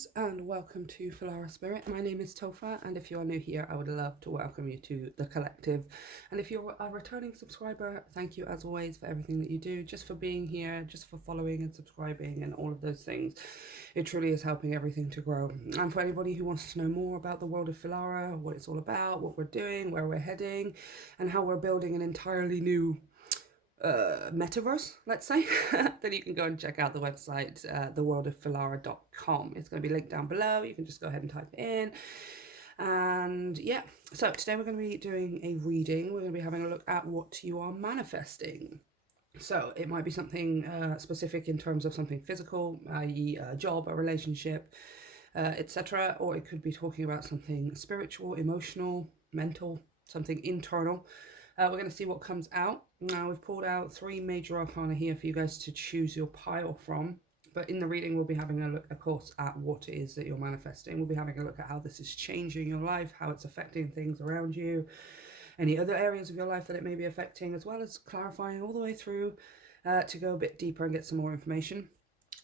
guys, and welcome to Filara Spirit. My name is Topher, and if you are new here, I would love to welcome you to the collective. And if you're a returning subscriber, thank you as always for everything that you do, just for being here, just for following and subscribing and all of those things. It truly is helping everything to grow. And for anybody who wants to know more about the world of Filara, what it's all about, what we're doing, where we're heading, and how we're building an entirely new metaverse, let's say, then you can go and check out the website, theworldoffilara.com. It's going to be linked down below. You can just go ahead and type it in. And yeah, so today we're going to be doing a reading. We're going to be having a look at what you are manifesting. So it might be something specific in terms of something physical, i.e. a job, a relationship, etc. Or it could be talking about something spiritual, emotional, mental, something internal. We're going to see what comes out. Now, we've pulled out 3 major arcana here for you guys to choose your pile from. But in the reading, we'll be having a look, of course, at what it is that you're manifesting. We'll be having a look at how this is changing your life, how it's affecting things around you, any other areas of your life that it may be affecting, as well as clarifying all the way through to go a bit deeper and get some more information.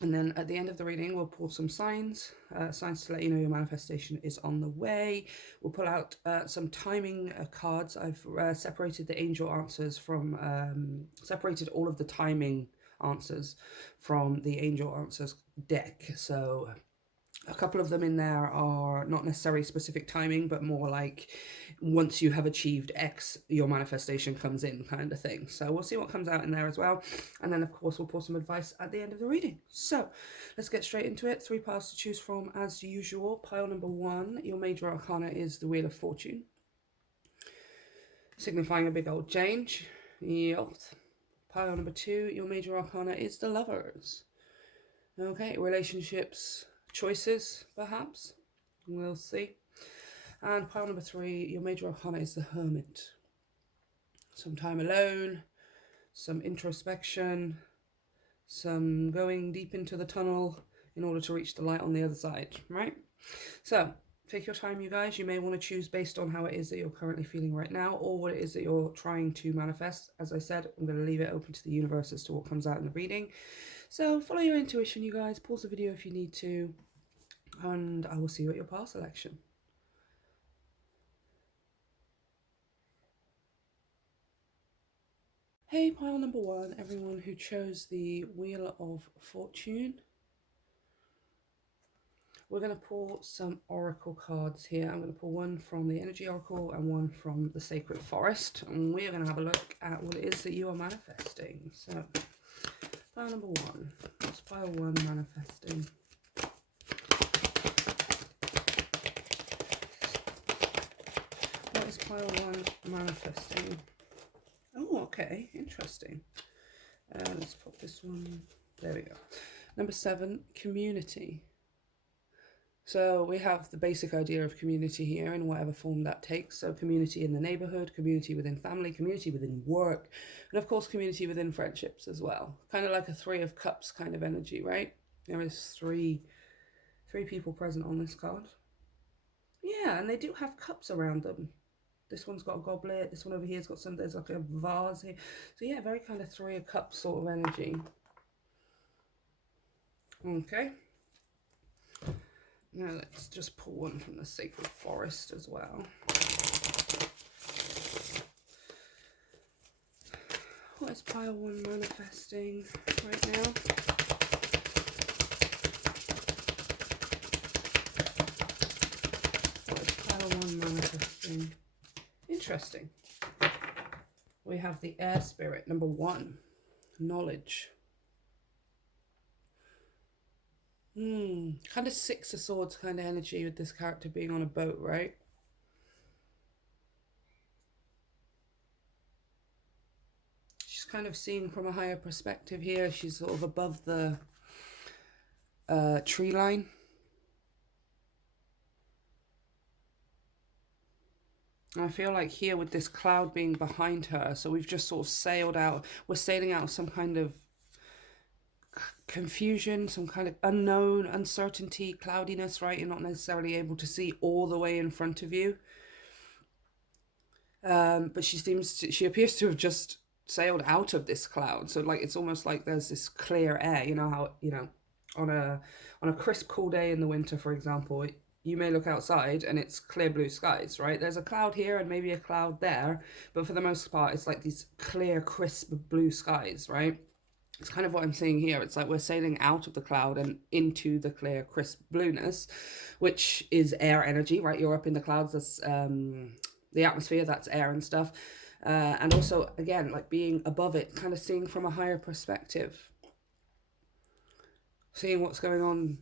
And then at the end of the reading, we'll pull some signs to let you know your manifestation is on the way. We'll pull out some timing cards. I've separated the angel answers from, separated all of the timing answers from the angel answers deck. So a couple of them in there are not necessarily specific timing, but more like once you have achieved X, your manifestation comes in kind of thing. So we'll see what comes out in there as well. And then, of course, we'll pull some advice at the end of the reading. So let's get straight into it. 3 piles to choose from as usual. Pile number 1, your major arcana is the Wheel of Fortune, signifying a big old change. Yacht. Pile number 2, your major arcana is the Lovers. Okay, relationships, choices, perhaps. We'll see. And pile number 3, your major arcana is the Hermit. Some time alone, some introspection, some going deep into the tunnel in order to reach the light on the other side, right? So take your time, you guys. You may want to choose based on how it is that you're currently feeling right now, or what it is that you're trying to manifest. As I said, I'm going to leave it open to the universe as to what comes out in the reading. So follow your intuition, you guys. Pause the video if you need to, and I will see you at your pile selection. Hey, pile number 1, everyone who chose the Wheel of Fortune. We're going to pull some oracle cards here. I'm going to pull one from the Energy Oracle and one from the Sacred Forest. And we're going to have a look at what it is that you are manifesting. So, pile number 1. What's pile 1 manifesting? What is pile 1 manifesting? Oh, okay, interesting. Let's put this one, there we go. Number 7, community. So we have the basic idea of community here in whatever form that takes. So community in the neighborhood, community within family, community within work, and of course community within friendships as well. Kind of like a 3 of Cups kind of energy, right? There is three people present on this card. Yeah, and they do have cups around them. This one's got a goblet. This one over here's got some, there's like a vase here. So yeah, very kind of 3 of Cups sort of energy. Okay. Now let's just pull one from the Sacred Forest as well. What is pile 1 manifesting right now? What is pile 1 manifesting? Interesting. We have the Air Spirit, number 1, knowledge. Kind of 6 of Swords kind of energy with this character being on a boat, right? She's kind of seen from a higher perspective here. She's sort of above the tree line. I feel like here with this cloud being behind her, so we've just sort of sailed out. We're sailing out of some kind of confusion, some kind of unknown, uncertainty, cloudiness, right? You're not necessarily able to see all the way in front of you. But she appears to have just sailed out of this cloud. So like, it's almost like there's this clear air, you know how, on a crisp cool day in the winter, for example, you may look outside and it's clear blue skies, right? There's a cloud here and maybe a cloud there, but for the most part, it's like these clear, crisp blue skies, right? It's kind of what I'm seeing here. It's like we're sailing out of the cloud and into the clear, crisp blueness, which is air energy, right? You're up in the clouds. That's the atmosphere. That's air and stuff. And also, again, like being above it, kind of seeing from a higher perspective, seeing what's going on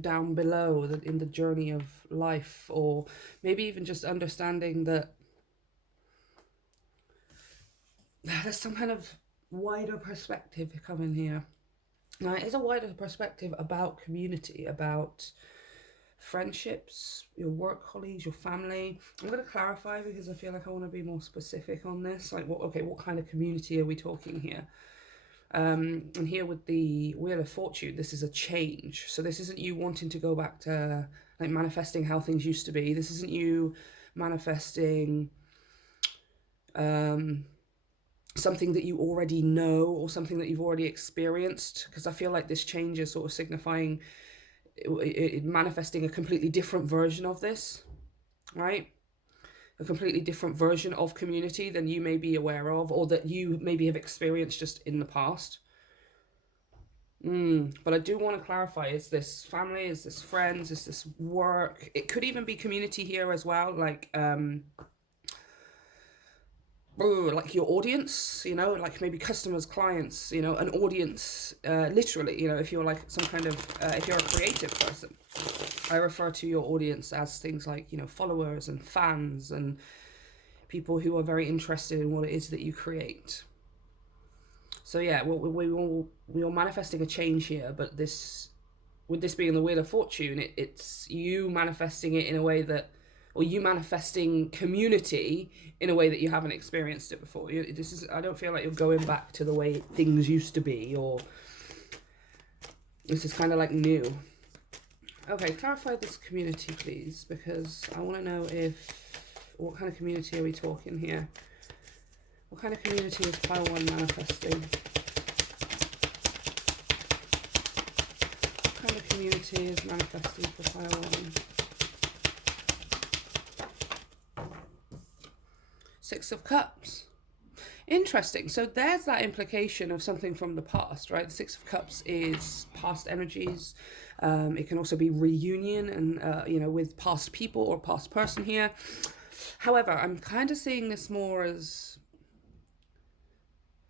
down below in the journey of life, or maybe even just understanding that there's some kind of wider perspective coming here. Now, it is a wider perspective about community, about friendships, your work colleagues, your family. I'm going to clarify because I feel like I want to be more specific on this. Like, what kind of community are we talking here? And here with the Wheel of Fortune, this is a change. So this isn't you wanting to go back to like manifesting how things used to be. This isn't you manifesting something that you already know or something that you've already experienced, because I feel like this change is sort of signifying it manifesting a completely different version of this, right? A completely different version of community than you may be aware of, or that you maybe have experienced just in the past. But I do want to clarify, is this family, is this friends, is this work? It could even be community here as well, like your audience, you know, like maybe customers, clients, you know, an audience, literally, you know, if you're like some kind of, if you're a creative person, I refer to your audience as things like, you know, followers and fans and people who are very interested in what it is that you create. So yeah, we're manifesting a change here, but this, with this being the Wheel of Fortune, it's you manifesting it in a way that, or you manifesting community in a way that you haven't experienced it before. I don't feel like you're going back to the way things used to be, or this is kind of like new. Okay, clarify this community, please, because I want to know what kind of community are we talking here? What kind of community is pile one manifesting? What kind of community is manifesting for pile one? Six of Cups. Interesting. So there's that implication of something from the past, right? The Six of Cups is past energies. It can also be reunion and, you know, with past people or past person here. However, I'm kind of seeing this more as,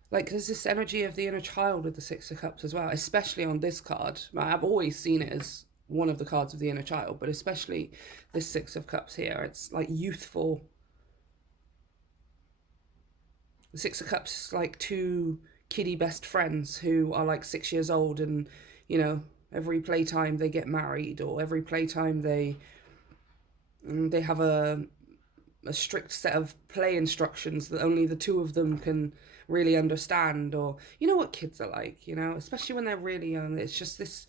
like, there's this energy of the inner child with the Six of Cups as well, especially on this card. I've always seen it as one of the cards of the inner child, but especially this Six of Cups here. It's like youthful. The Six of Cups is like two kiddie best friends who are like 6 years old, and, you know, every playtime they get married, or every playtime they have a strict set of play instructions that only the two of them can really understand. Or, you know what kids are like, you know, especially when they're really young. It's just this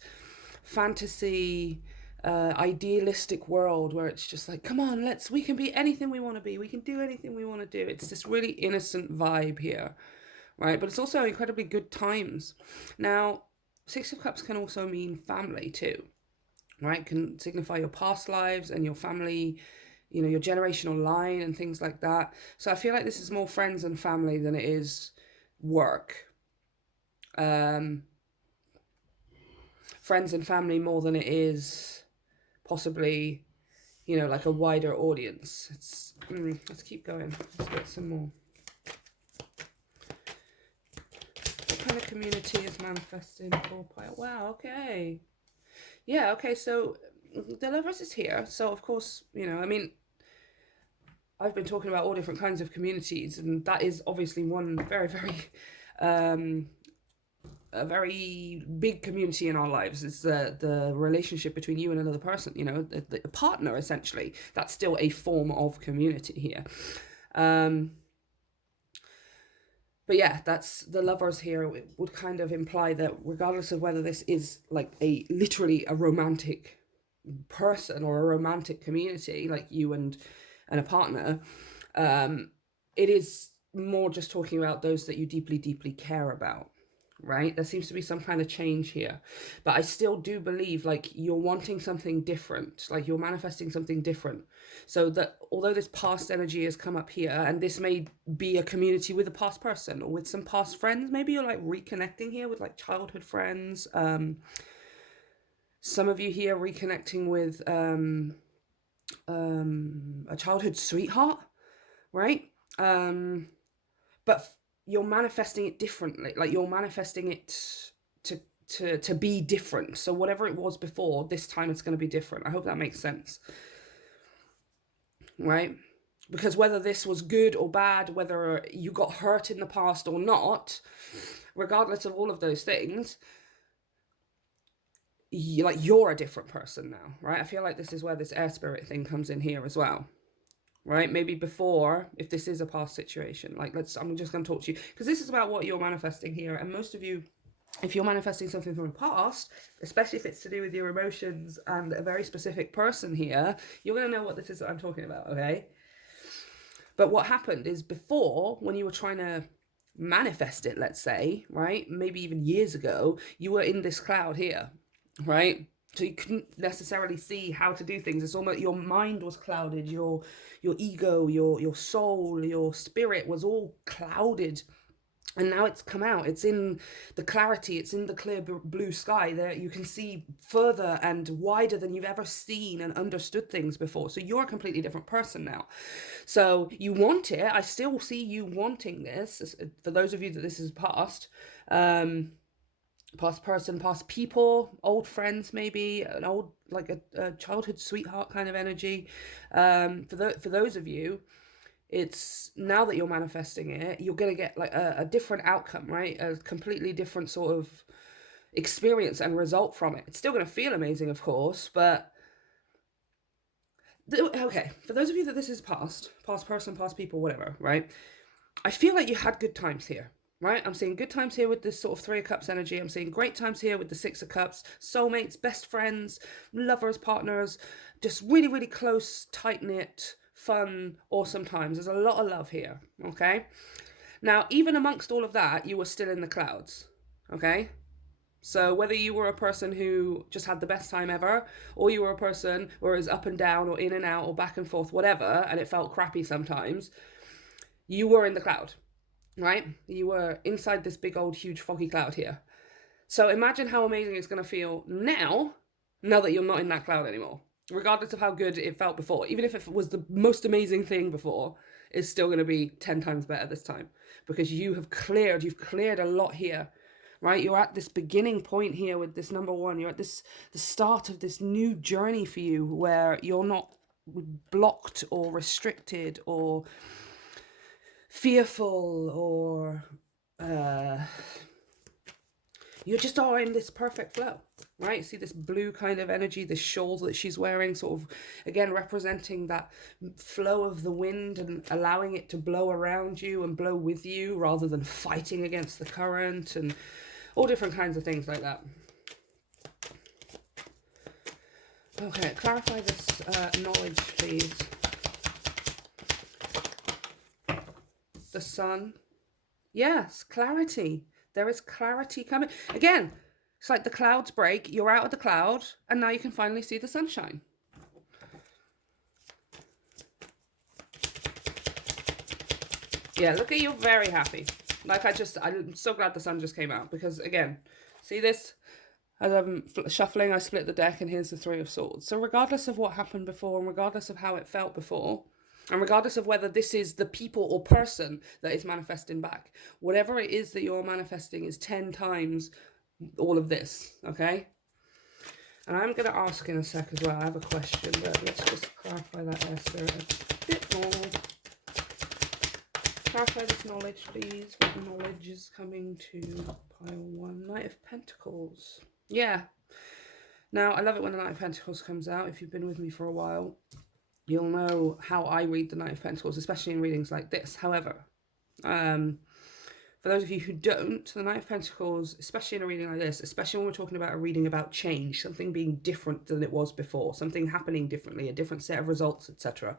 fantasy, idealistic world where it's just like, come on, we can be anything we want to be, we can do anything we want to do. It's this really innocent vibe here, right? But it's also incredibly good times. Now, Six of Cups can also mean family too, right? Can signify your past lives and your family, you know, your generational line and things like that. So I feel like this is more friends and family than it is work. Friends and family more than it is possibly, you know, like a wider audience. Let's keep going. Let's get some more. What kind of community is manifesting for pile? Wow, okay. Yeah, okay, so the Lovers is here. So, of course, you know, I mean, I've been talking about all different kinds of communities, and that is obviously one very, very, a very big community in our lives. Is the relationship between you and another person, you know, the partner, essentially. That's still a form of community here. But yeah, that's the Lovers here. It would kind of imply that regardless of whether this is like literally a romantic person or a romantic community, like you and a partner, it is more just talking about those that you deeply, deeply care about, right? There seems to be some kind of change here. But I still do believe like you're wanting something different, like you're manifesting something different. So that although this past energy has come up here, and this may be a community with a past person or with some past friends, maybe you're like reconnecting here with like childhood friends. Some of you here reconnecting with a childhood sweetheart, right? But you're manifesting it differently. Like you're manifesting it to be different. So whatever it was before, this time it's going to be different. I hope that makes sense, right? Because whether this was good or bad, whether you got hurt in the past or not, regardless of all of those things, you're a different person now, right? I feel like this is where this air spirit thing comes in here as well, right? Maybe before, if this is a past situation, like I'm just going to talk to you because this is about what you're manifesting here. And most of you, if you're manifesting something from the past, especially if it's to do with your emotions and a very specific person here, you're going to know what this is that I'm talking about, okay? But what happened is before, when you were trying to manifest it, let's say, right? Maybe even years ago, you were in this cloud here, right? So you couldn't necessarily see how to do things. It's almost your mind was clouded, your ego, your soul, your spirit was all clouded. And now it's come out. It's in the clarity. It's in the clear blue sky. There you can see further and wider than you've ever seen and understood things before. So you're a completely different person now. So you want it. I still see you wanting this. For those of you that this is past, past person, past people, old friends, maybe an old, like a childhood sweetheart kind of energy. For those of you, it's now that you're manifesting it, you're going to get like a different outcome, right? A completely different sort of experience and result from it. It's still going to feel amazing, of course, but okay, for those of you that this is past person, past people, whatever, right? I feel like you had good times here, right? I'm seeing good times here with this sort of 3 of Cups energy. I'm seeing great times here with the 6 of Cups, soulmates, best friends, lovers, partners, just really, really close, tight-knit, fun, awesome times. There's a lot of love here, okay? Now, even amongst all of that, you were still in the clouds, okay? So whether you were a person who just had the best time ever, or you were a person who was up and down or in and out or back and forth, whatever, and it felt crappy sometimes, you were in the cloud, right? You were inside this big old huge foggy cloud here. So imagine how amazing it's going to feel now that you're not in that cloud anymore. Regardless of how good it felt before, even if it was the most amazing thing before, it's still going to be 10 times better this time because you've cleared a lot here, right? You're at this beginning point here with this number 1. You're at the start of this new journey for you where you're not blocked or restricted or fearful or you just are in this perfect flow, right? See this blue kind of energy, this shawl that she's wearing, sort of, again, representing that flow of the wind and allowing it to blow around you and blow with you rather than fighting against the current and all different kinds of things like that. Okay, clarify this knowledge, please. The sun. Yes, clarity. There is clarity coming. Again, it's like the clouds break, you're out of the cloud, and now you can finally see the sunshine. Yeah, look at you, very happy. Like I'm so glad the sun just came out because, again, see this? As I'm shuffling, I split the deck and here's the 3 of Swords. So regardless of what happened before and regardless of how it felt before, and regardless of whether this is the people or person that is manifesting back, whatever it is that you're manifesting is 10 times all of this, okay? And I'm going to ask in a sec as well. I have a question, but let's just clarify that air spirit a bit more. Clarify this knowledge, please. What knowledge is coming to pile 1? Knight of Pentacles. Yeah. Now, I love it when the Knight of Pentacles comes out. If you've been with me for a while, you'll know how I read the Knight of Pentacles, especially in readings like this. However, for For those of you who don't, the Knight of Pentacles, especially in a reading like this, especially when we're talking about a reading about change, something being different than it was before, something happening differently, a different set of results, etc.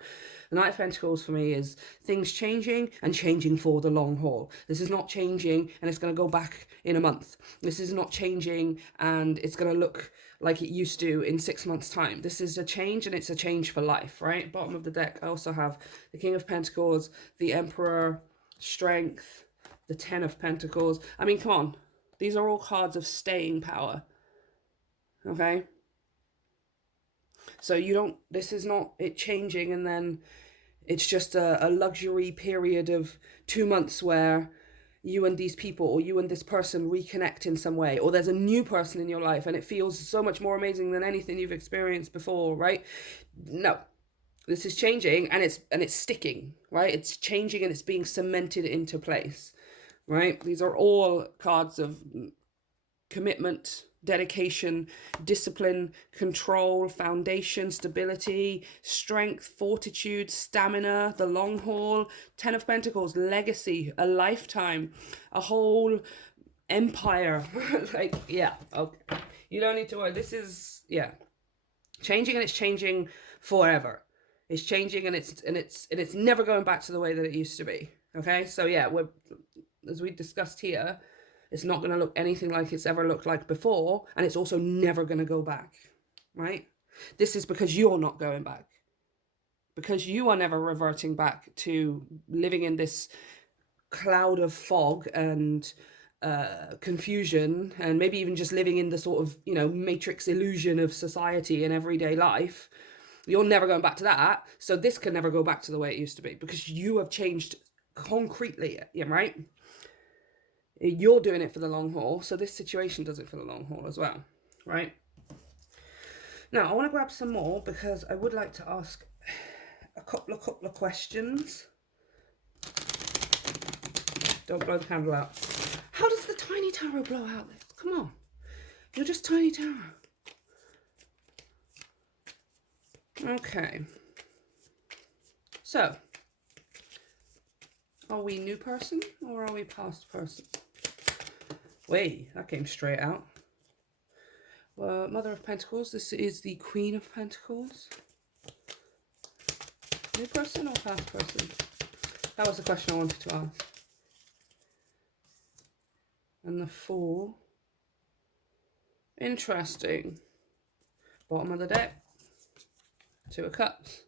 The Knight of Pentacles for me is things changing and changing for the long haul. This is not changing and it's going to go back in a month. This is not changing and it's going to look like it used to in 6 months' time. This is a change, and it's a change for life, right? Bottom of the deck, I also have the King of Pentacles, the Emperor, Strength, the Ten of Pentacles. I mean, come on. These are all cards of staying power, okay? So you don't, this is not it changing and then it's just a luxury period of 2 months where you and these people or you and this person reconnect in some way, or there's a new person in your life and it feels so much more amazing than anything you've experienced before, right? No, this is changing and it's sticking, right? It's changing and it's being cemented into place, right? These are all cards of commitment, dedication, discipline, control, foundation, stability, strength, fortitude, stamina, the long haul. Ten of Pentacles, legacy, a lifetime, a whole empire. Like, yeah, okay. You don't need to worry. This is, yeah, changing, and it's changing forever. It's changing and it's never going back to the way that it used to be. Okay, so yeah, we're, as we discussed here, it's not going to look anything like it's ever looked like before, and it's also never going to go back, right? This is because you're not going back, because you are never reverting back to living in this cloud of fog and confusion, and maybe even just living in the sort of, you know, matrix illusion of society and everyday life. You're never going back to that, so this can never go back to the way it used to be, because you have changed concretely, yeah, right? You're doing it for the long haul, so this situation does it for the long haul as well, right? Now, I want to grab some more because I would like to ask a couple of questions. Don't blow the candle out. How does the tiny tarot blow out this? Come on. You're just tiny tarot. Okay. So, are we new person or are we past person? Wait, that came straight out. Well, Mother of Pentacles, this is the Queen of Pentacles. New person or past person? That was the question I wanted to ask. And the Fool. Interesting. Bottom of the deck. Two of Cups.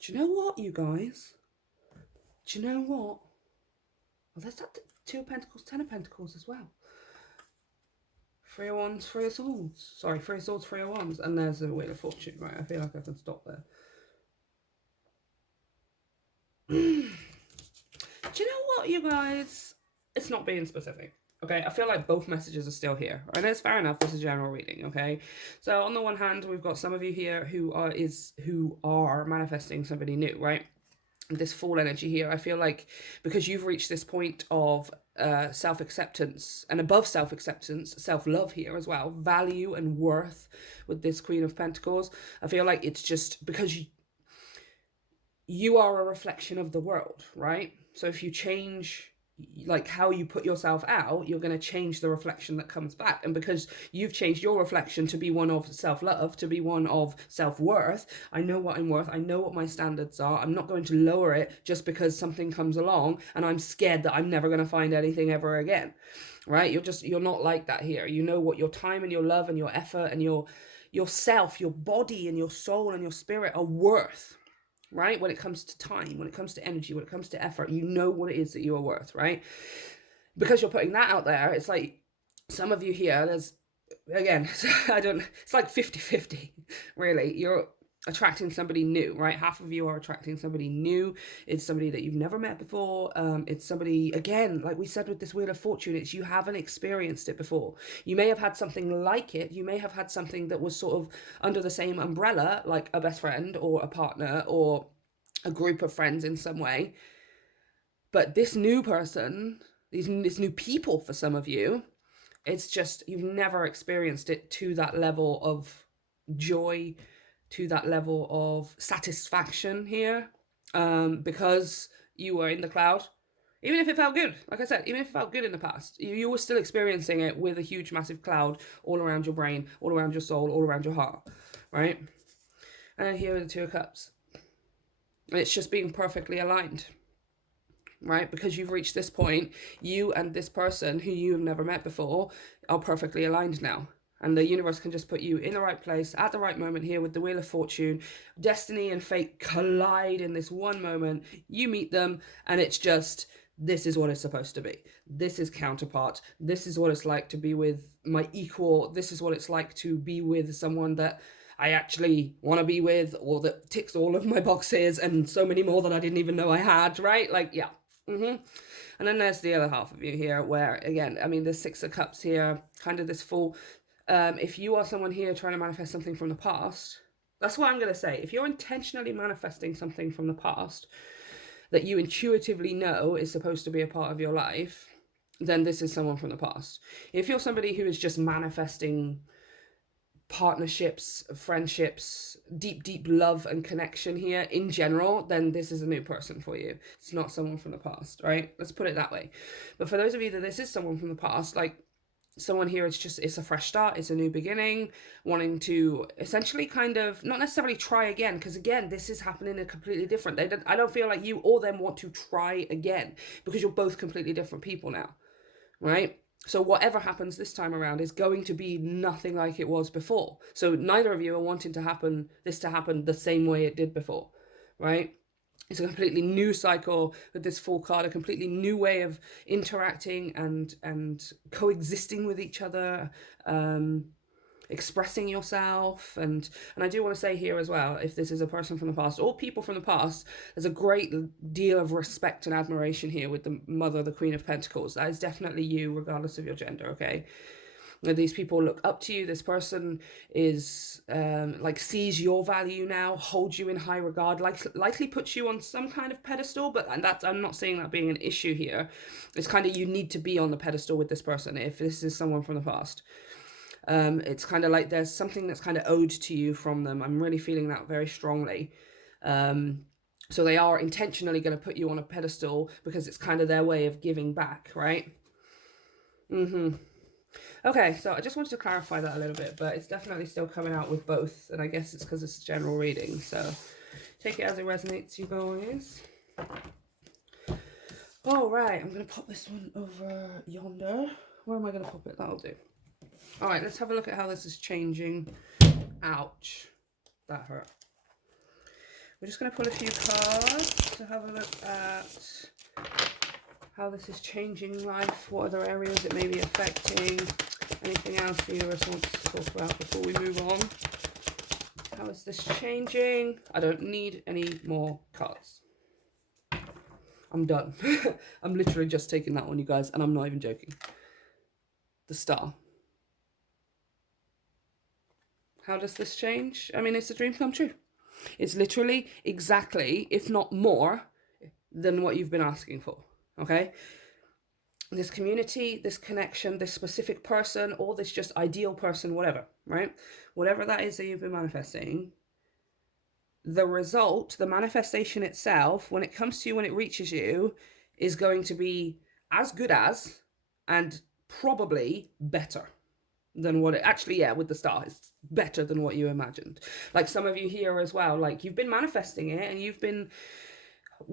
Do you know what, you guys? Do you know what? Well, there's that Two of Pentacles, Ten of Pentacles as well. Three of Wands, Three of Swords. Sorry, Three of Swords, Three of Wands. And there's the Wheel of Fortune. Right, I feel like I can stop there. Do you know what, you guys? It's not being specific. Okay, I feel like both messages are still here. And it's fair enough, this is general reading, okay? So on the one hand, we've got some of you here who are manifesting somebody new, right? This Fool energy here, I feel like because you've reached this point of self-acceptance, and above self-acceptance, self-love here as well, value and worth with this Queen of Pentacles, I feel like it's just because you are a reflection of the world, right? So if you change like how you put yourself out, you're going to change the reflection that comes back. And because you've changed your reflection to be one of self-love, to be one of self-worth, I know what I'm worth, I know what my standards are, I'm not going to lower it just because something comes along and I'm scared that I'm never going to find anything ever again, right? You're not like that here. You know what your time and your love and your effort and yourself, your body and your soul and your spirit are worth. Right? When it comes to time, when it comes to energy, when it comes to effort, you know what it is that you are worth, right? Because you're putting that out there, it's like some of you here, there's, again, it's like 50-50, really. You're attracting somebody new, right? Half of you are attracting somebody new. It's somebody that you've never met before. It's somebody, again, like we said with this Wheel of Fortune, it's you haven't experienced it before. You may have had something like it. You may have had something that was sort of under the same umbrella, like a best friend or a partner or a group of friends in some way. But this new person, this new people for some of you, it's just you've never experienced it to that level of joy, to that level of satisfaction here. because you were in the cloud. Even if it felt good, like I said, even if it felt good in the past, you were still experiencing it with a huge, massive cloud all around your brain, all around your soul, all around your heart, right? And then here are the Two of Cups. And it's just being perfectly aligned, right? Because you've reached this point, you and this person who you've never met before are perfectly aligned now. And the universe can just put you in the right place at the right moment here with the Wheel of Fortune. Destiny and fate collide in this one moment. You meet them, and it's just, this is what it's supposed to be. This is counterpart. This is what it's like to be with my equal. This is what it's like to be with someone that I actually want to be with, or that ticks all of my boxes and so many more that I didn't even know I had, right? Like, yeah. And then there's the other half of you here where, again, I mean, the Six of Cups here, kind of this full... if you are someone here trying to manifest something from the past, that's what I'm going to say. If you're intentionally manifesting something from the past that you intuitively know is supposed to be a part of your life, then this is someone from the past. If you're somebody who is just manifesting partnerships, friendships, deep love and connection here in general, then this is a new person for you. It's not someone from the past, right? Let's put it that way. But for those of you that this is someone from the past, like, someone here, it's a fresh start, it's a new beginning, wanting to essentially kind of not necessarily try again, because again, this is happening a completely different. I don't feel like you or them want to try again, because you're both completely different people now, right? So whatever happens this time around is going to be nothing like it was before. So neither of you are wanting this to happen the same way it did before, right? It's a completely new cycle with this Fool card, a completely new way of interacting and coexisting with each other, expressing yourself. And I do want to say here as well, if this is a person from the past or people from the past, there's a great deal of respect and admiration here with the Mother, the Queen of Pentacles. That is definitely you, regardless of your gender, okay? These people look up to you. This person is sees your value now, holds you in high regard, likely puts you on some kind of pedestal, but I'm not saying that being an issue here. It's kind of, you need to be on the pedestal with this person if this is someone from the past. It's kind of like there's something that's kind of owed to you from them. I'm really feeling that very strongly. So they are intentionally going to put you on a pedestal because it's kind of their way of giving back, right? Okay, so I just wanted to clarify that a little bit, but it's definitely still coming out with both, and I guess it's because it's a general reading, so take it as it resonates, you guys. All right, I'm going to pop this one over yonder. Where am I going to pop it? That'll do. All right, let's have a look at how this is changing. Ouch, that hurt. We're just going to pull a few cards to have a look at how this is changing life, what other areas it may be affecting, anything else the universe wants to talk about before we move on. How is this changing? I don't need any more cards. I'm done. I'm literally just taking that one, you guys, and I'm not even joking. The Star. How does this change? I mean, it's a dream come true. It's literally exactly, if not more, than what you've been asking for, okay? This community, this connection, this specific person, or this just ideal person, whatever, right? Whatever that is that you've been manifesting, the result, the manifestation itself, when it comes to you, when it reaches you, is going to be as good as, and probably better than what it actually, yeah, with the Star, it's better than what you imagined. Like some of you here as well, like you've been manifesting it and you've been,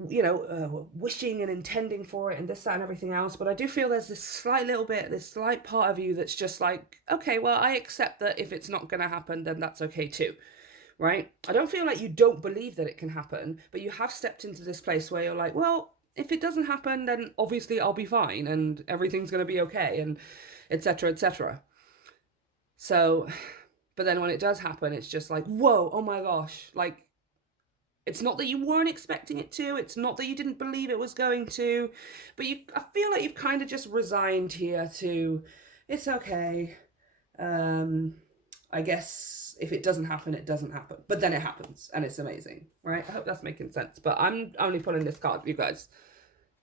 you know, wishing and intending for it and this, that, and everything else. But I do feel there's this slight little bit, this slight part of you that's just like, okay, well, I accept that if it's not going to happen, then that's okay too, right? I don't feel like you don't believe that it can happen, but you have stepped into this place where you're like, well, if it doesn't happen, then obviously I'll be fine and everything's going to be okay, and etc., etc. So, but then when it does happen, it's just like, whoa, oh my gosh, like, it's not that you weren't expecting it to, it's not that you didn't believe it was going to, but I feel like you've kind of just resigned here to, it's okay. I guess if it doesn't happen, it doesn't happen, but then it happens and it's amazing, right? I hope that's making sense, but I'm only pulling this card, you guys.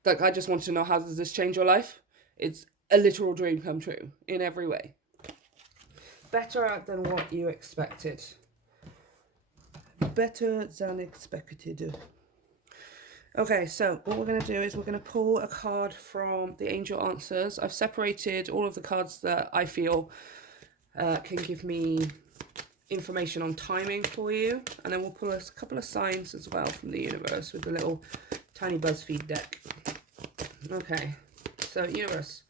Like, I just want to know, how does this change your life? It's a literal dream come true in every way. Better than what you expected. Better than expected. Okay, so what we're going to do is we're going to pull a card from the Angel Answers. I've separated all of the cards that I feel can give me information on timing for you, and then we'll pull a couple of signs as well from the universe with the little tiny BuzzFeed deck. Okay, so universe,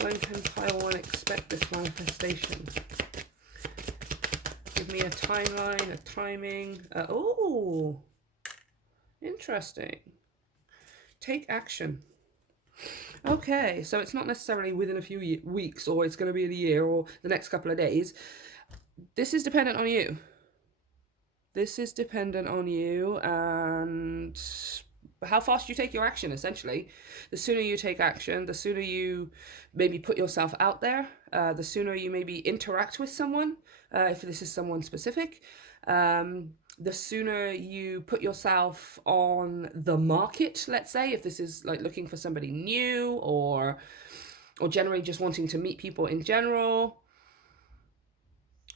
when can pile one expect this manifestation? Give me a timeline, a timing. Oh, interesting. Take action. Okay, so it's not necessarily within a few weeks, or it's going to be in a year, or the next couple of days. This is dependent on you. This is dependent on you and how fast you take your action, essentially. The sooner you take action, the sooner you maybe put yourself out there, the sooner you maybe interact with someone, if this is someone specific, the sooner you put yourself on the market, let's say, if this is like looking for somebody new or generally just wanting to meet people in general.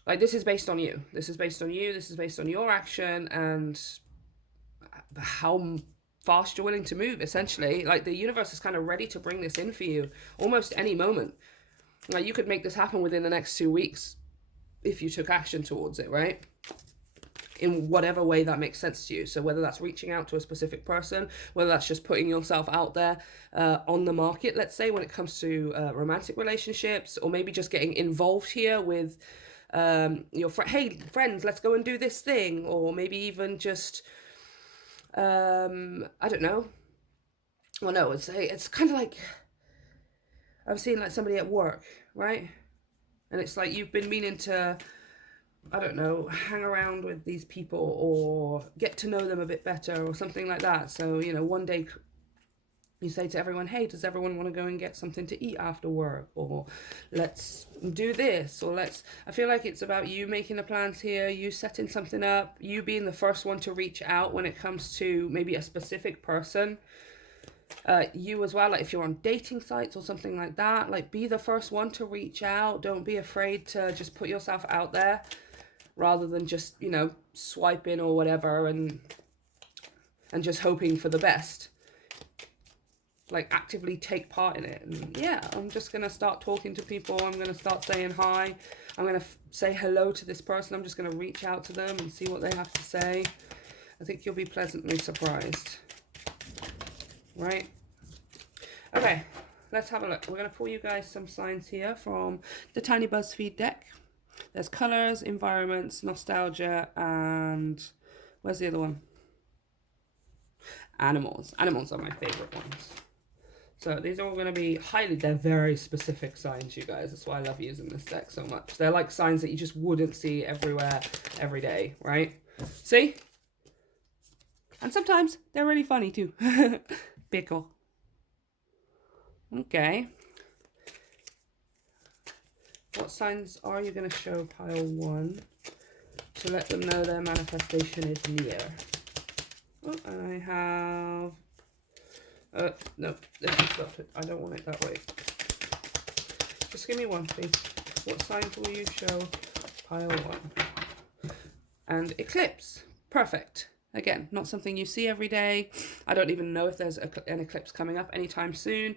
Like, this is based on you. This is based on you. This is based on your action and how fast you're willing to move, essentially. Like, the universe is kind of ready to bring this in for you almost any moment. Like, you could make this happen within the next 2 weeks if you took action towards it, right? In whatever way that makes sense to you. So whether that's reaching out to a specific person, whether that's just putting yourself out there on the market, let's say, when it comes to romantic relationships, or maybe just getting involved here with your hey friends, let's go and do this thing, or maybe even just I don't know. Well, no, it's kind of like I'm seeing like somebody at work, right? And it's like you've been meaning to, I don't know, hang around with these people or get to know them a bit better or something like that. So, you know, one day you say to everyone, hey, does everyone want to go and get something to eat after work? Or let's do this, or I feel like it's about you making the plans here, you setting something up, you being the first one to reach out when it comes to maybe a specific person. You as well, like if you're on dating sites or something like that, like be the first one to reach out. Don't be afraid to just put yourself out there rather than just, you know, swiping or whatever and just hoping for the best. Like, actively take part in it. And yeah, I'm just going to start talking to people. I'm going to start saying hi. I'm going to say hello to this person. I'm just going to reach out to them and see what they have to say. I think you'll be pleasantly surprised. Right? Okay, let's have a look. We're going to pull you guys some signs here from the Tiny BuzzFeed deck. There's colors, environments, nostalgia, and where's the other one? Animals. Animals are my favorite ones. So these are all going to be they're very specific signs, you guys. That's why I love using this deck so much. They're like signs that you just wouldn't see everywhere, every day, right? See? And sometimes they're really funny too. Pickle. Okay. What signs are you going to show pile 1 to let them know their manifestation is near? Oh, and I have... no, this is not it. I don't want it that way. Just give me one, please. What signs will you show pile 1? And eclipse. Perfect. Again, not something you see every day. I don't even know if there's an eclipse coming up anytime soon.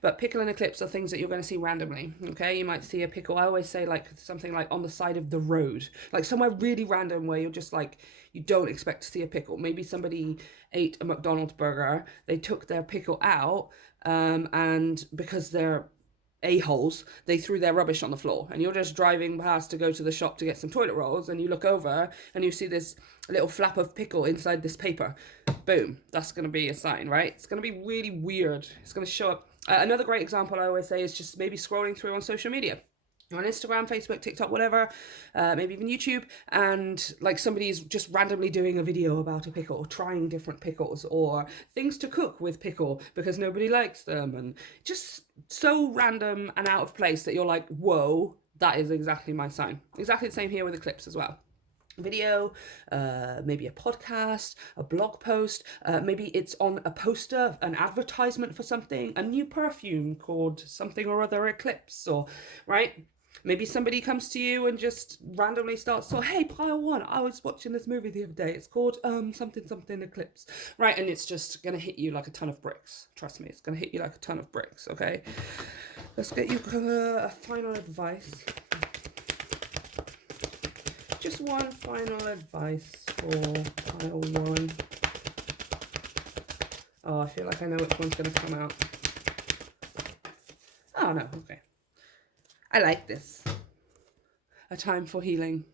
But pickle and eclipse are things that you're going to see randomly. Okay, you might see a pickle. I always say like something like on the side of the road. Like somewhere really random where you're just like, you don't expect to see a pickle. Maybe somebody ate a McDonald's burger. They took their pickle out and because they're a-holes, they threw their rubbish on the floor, and you're just driving past to go to the shop to get some toilet rolls, and you look over and you see this little flap of pickle inside this paper. Boom, that's going to be a sign, right? It's going to be really weird. It's going to show up. Another great example I always say is just maybe scrolling through on social media. On Instagram, Facebook, TikTok, whatever, maybe even YouTube, and like somebody's just randomly doing a video about a pickle, or trying different pickles, or things to cook with pickle because nobody likes them, and just so random and out of place that you're like, whoa, that is exactly my sign. Exactly the same here with eclipse as well. Video, maybe a podcast, a blog post, maybe it's on a poster, an advertisement for something, a new perfume called something or other eclipse, or right. Maybe somebody comes to you and just randomly starts to, hey, pile one, I was watching this movie the other day. It's called something something eclipse, right? And it's just gonna hit you like a ton of bricks. Trust me, it's gonna hit you like a ton of bricks. Okay, let's get you a final advice. Just one final advice for pile one. Oh, I feel like I know which one's gonna come out. Oh no, okay. I like this. A time for healing.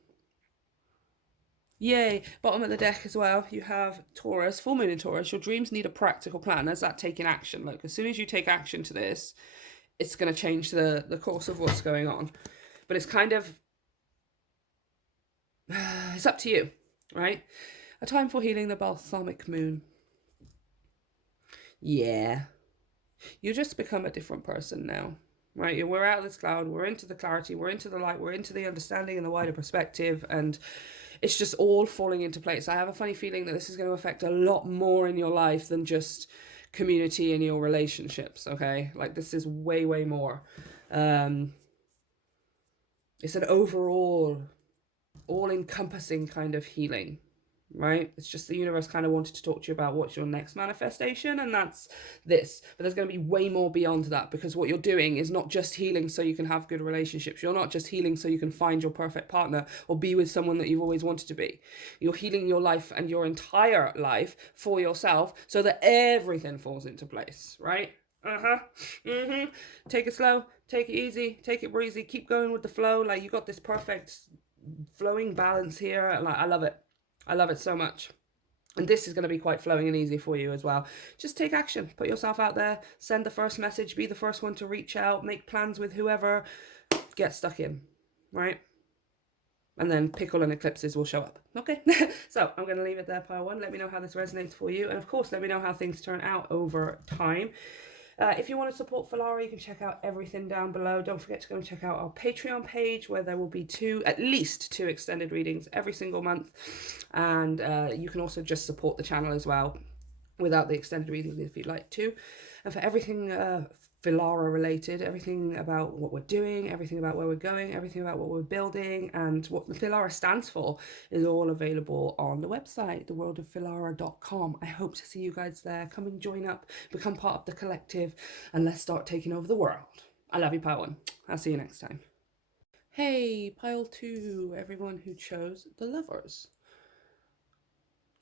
Yay. Bottom of the deck as well, you have Taurus, full moon in Taurus. Your dreams need a practical plan. There's that taking action. Like, as soon as you take action to this, it's going to change the course of what's going on. But it's kind of, it's up to you, right? A time for healing, the balsamic moon. Yeah. You just become a different person now. Right, we're out of this cloud, we're into the clarity, we're into the light, we're into the understanding and the wider perspective, and it's just all falling into place. I have a funny feeling that this is going to affect a lot more in your life than just community and your relationships, okay? Like, this is way, way more. It's an overall, all-encompassing kind of healing, right? It's just the universe kind of wanted to talk to you about what's your next manifestation, and that's this. But there's going to be way more beyond that, because what you're doing is not just healing so you can have good relationships. You're not just healing so you can find your perfect partner or be with someone that you've always wanted to be. You're healing your life and your entire life for yourself so that everything falls into place, right? Take it slow, take it easy, take it breezy, keep going with the flow. Like, you got this perfect flowing balance here. Like, I love it. I love it so much. And this is going to be quite flowing and easy for you as well. Just take action. Put yourself out there. Send the first message. Be the first one to reach out. Make plans with whoever. Get stuck in. Right? And then pickle and eclipses will show up. Okay? So I'm going to leave it there, pile one. Let me know how this resonates for you. And of course, let me know how things turn out over time. If you want to support Filara, you can check out everything down below. Don't forget to go and check out our Patreon page, where there will be at least two extended readings every single month. And you can also just support the channel as well without the extended readings if you'd like to. And for everything Filara related, everything about what we're doing, everything about where we're going, everything about what we're building, and what the Filara stands for is all available on the website, theworldoffilara.com. I hope to see you guys there. Come and join up, become part of the collective, and let's start taking over the world. I love you, pile one. I'll see you next time. Hey, pile two, everyone who chose the lovers.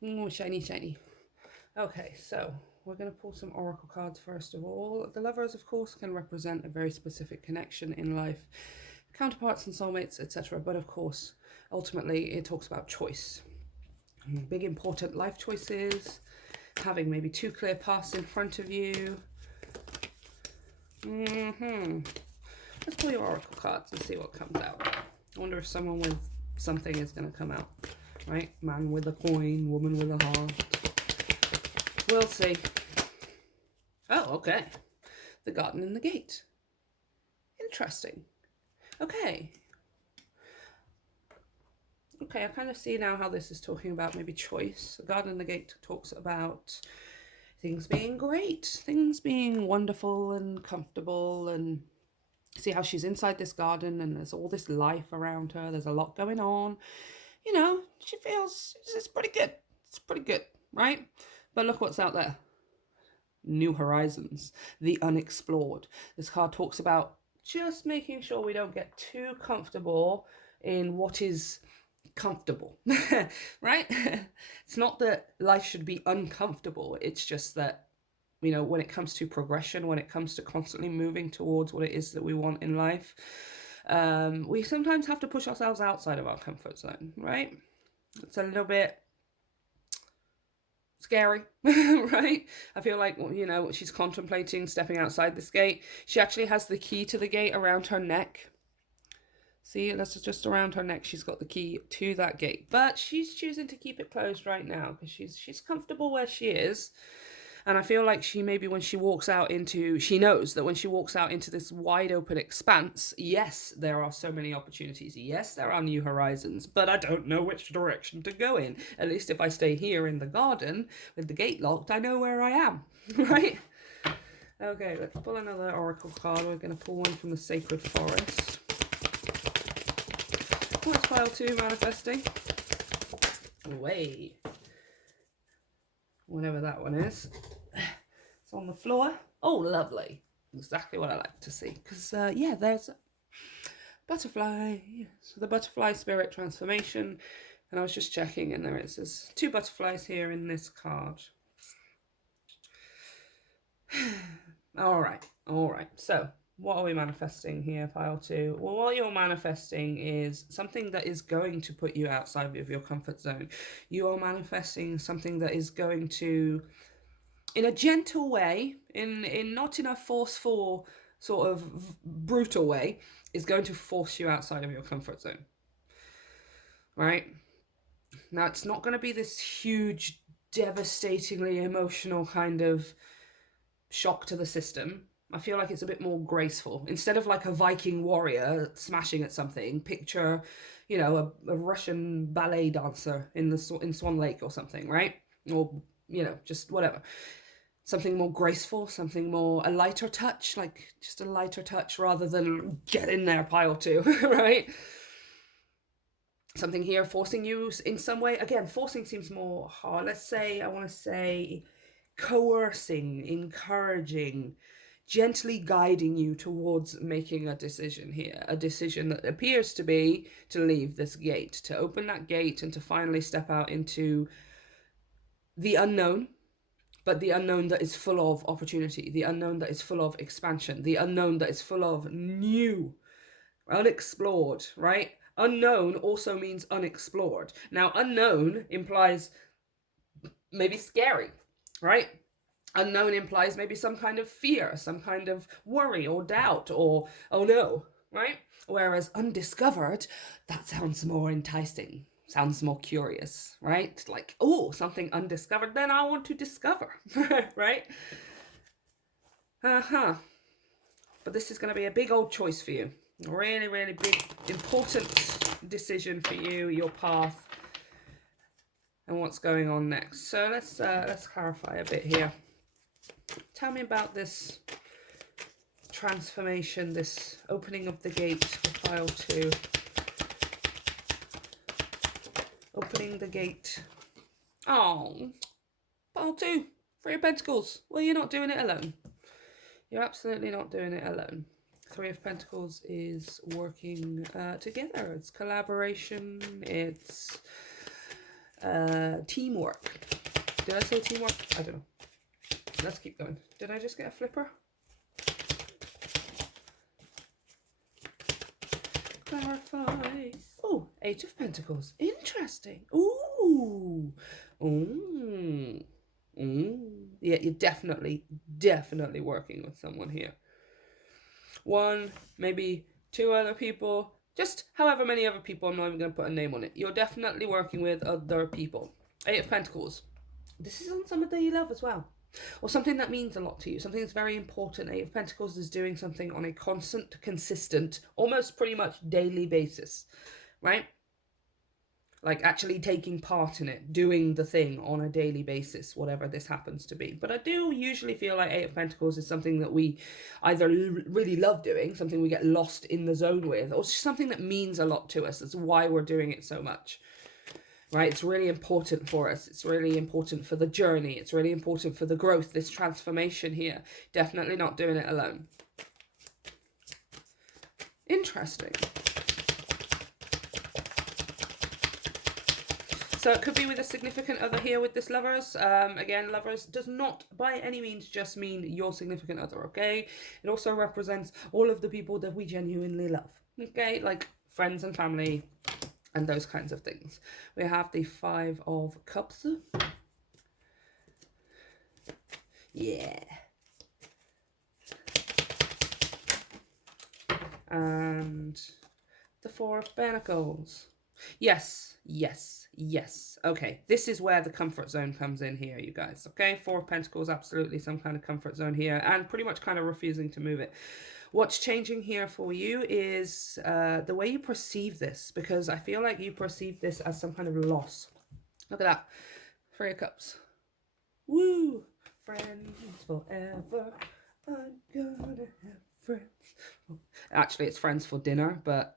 Oh, shiny, shiny. Okay, so we're going to pull some oracle cards first of all. The lovers, of course, can represent a very specific connection in life, counterparts and soulmates, etc. But of course, ultimately, it talks about choice. Big, important life choices, having maybe two clear paths in front of you. Let's pull your oracle cards and see what comes out. I wonder if someone with something is going to come out, right? Man with a coin, woman with a heart. We'll see. Oh, okay. The garden and the gate. Interesting. Okay. Okay, I kind of see now how this is talking about maybe choice. The garden and the gate talks about things being great, things being wonderful and comfortable, and see how she's inside this garden and there's all this life around her. There's a lot going on. You know, she feels it's pretty good. It's pretty good, right? But look what's out there. New horizons, the unexplored. This card talks about just making sure we don't get too comfortable in what is comfortable, right? It's not that life should be uncomfortable. It's just that, you know, when it comes to progression, when it comes to constantly moving towards what it is that we want in life, we sometimes have to push ourselves outside of our comfort zone, right? It's a little bit scary, right? I feel like, you know, she's contemplating stepping outside this gate. She actually has the key to the gate around her neck. See, that's just around her neck. She's got the key to that gate, but she's choosing to keep it closed right now because she's comfortable where she is. And I feel like she maybe when she walks out into, she knows that when she walks out into this wide open expanse, yes, there are so many opportunities. Yes, there are new horizons, but I don't know which direction to go in. At least if I stay here in the garden with the gate locked, I know where I am, right? Okay, let's pull another oracle card. We're going to pull one from the Sacred Forest. pile 2 manifesting. Away. Whatever that one is. It's on the floor. Oh, lovely. Exactly what I like to see. Because, yeah, there's a butterfly. So the butterfly spirit transformation. And I was just checking, and there's 2 butterflies here in this card. All right. So what are we manifesting here, pile 2? Well, what you're manifesting is something that is going to put you outside of your comfort zone. You are manifesting something that is going to, in a gentle way, in not in a forceful sort of brutal way, is going to force you outside of your comfort zone. Right? Now, it's not going to be this huge, devastatingly emotional kind of shock to the system. I feel like it's a bit more graceful. Instead of like a Viking warrior smashing at something, picture, you know, a Russian ballet dancer in Swan Lake or something, right? Or, you know, just whatever. Something more graceful, something more, a lighter touch, like just a lighter touch rather than get in there, pile 2, right? Something here forcing you in some way. Again, forcing seems more hard. Let's say, I want to say coercing, encouraging, gently guiding you towards making a decision here. A decision that appears to be to leave this gate, to open that gate and to finally step out into the unknown, but the unknown that is full of opportunity, the unknown that is full of expansion, the unknown that is full of new, unexplored, right? Unknown also means unexplored. Now, unknown implies maybe scary, right? Unknown implies maybe some kind of fear, some kind of worry or doubt or, oh no, right? Whereas undiscovered, that sounds more enticing, sounds more curious, right? Like, oh, something undiscovered, then I want to discover, right? But this is going to be a big old choice for you. A really, really big, important decision for you, your path, and what's going on next. So let's clarify a bit here. Tell me about this transformation, this opening of the gate for pile 2. Opening the gate. Oh, pile 2, 3 of Pentacles. Well, you're not doing it alone. You're absolutely not doing it alone. 3 of Pentacles is working together. It's collaboration. It's teamwork. Did I say teamwork? I don't know. Let's keep going. Did I just get a flipper? Clarify. Oh, 8 of Pentacles. Interesting. Ooh. Ooh. Yeah, you're definitely working with someone here. 1, maybe 2 other people. Just however many other people. I'm not even going to put a name on it. You're definitely working with other people. 8 of Pentacles. This is on someone that you love as well. Or something that means a lot to you, something that's very important. 8 of Pentacles is doing something on a constant, consistent, almost pretty much daily basis, right? Like actually taking part in it, doing the thing on a daily basis, whatever this happens to be. But I do usually feel like 8 of Pentacles is something that we either really love doing, something we get lost in the zone with, or something that means a lot to us. That's why we're doing it so much. Right, it's really important for us. It's really important for the journey. It's really important for the growth, this transformation here. Definitely not doing it alone. Interesting. So it could be with a significant other here with this lovers. Again, lovers does not by any means just mean your significant other, okay? It also represents all of the people that we genuinely love, okay? Like friends and family, and those kinds of things. We have the 5 of Cups. Yeah. And the 4 of Pentacles. Yes. Okay, this is where the comfort zone comes in here, you guys. Okay, 4 of Pentacles, absolutely some kind of comfort zone here, and pretty much kind of refusing to move it. What's changing here for you is the way you perceive this, because I feel like you perceive this as some kind of loss. Look at that. 3 of Cups. Woo! Friends forever. I'm gonna have friends. Actually, it's friends for dinner, but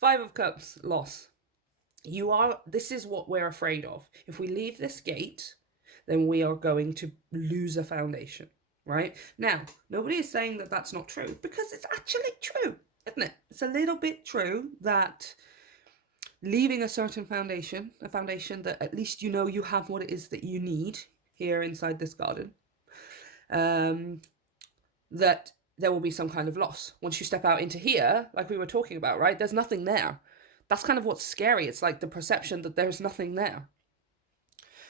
Five of Cups, loss. This is what we're afraid of. If we leave this gate, then we are going to lose a foundation, right? Now, nobody is saying that that's not true, because it's actually true, isn't it? It's a little bit true that leaving a certain foundation, a foundation that at least you know you have what it is that you need here inside this garden, that there will be some kind of loss. Once you step out into here, like we were talking about, right? There's nothing there. That's kind of what's scary. It's like the perception that there's nothing there,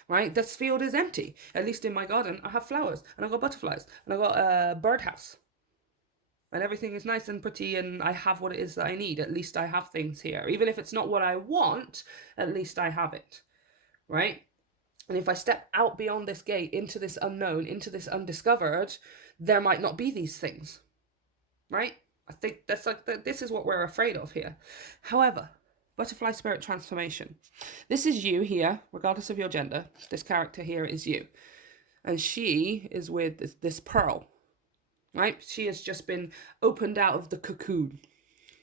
right? This field is empty. At least in my garden, I have flowers, and I've got butterflies, and I've got a birdhouse. And everything is nice and pretty, and I have what it is that I need. At least I have things here. Even if it's not what I want, at least I have it, right? And if I step out beyond this gate, into this unknown, into this undiscovered, there might not be these things, right? I think that's like, this is what we're afraid of here. However, butterfly spirit transformation. This is you here, regardless of your gender. This character here is you. And she is with this pearl, right? She has just been opened out of the cocoon,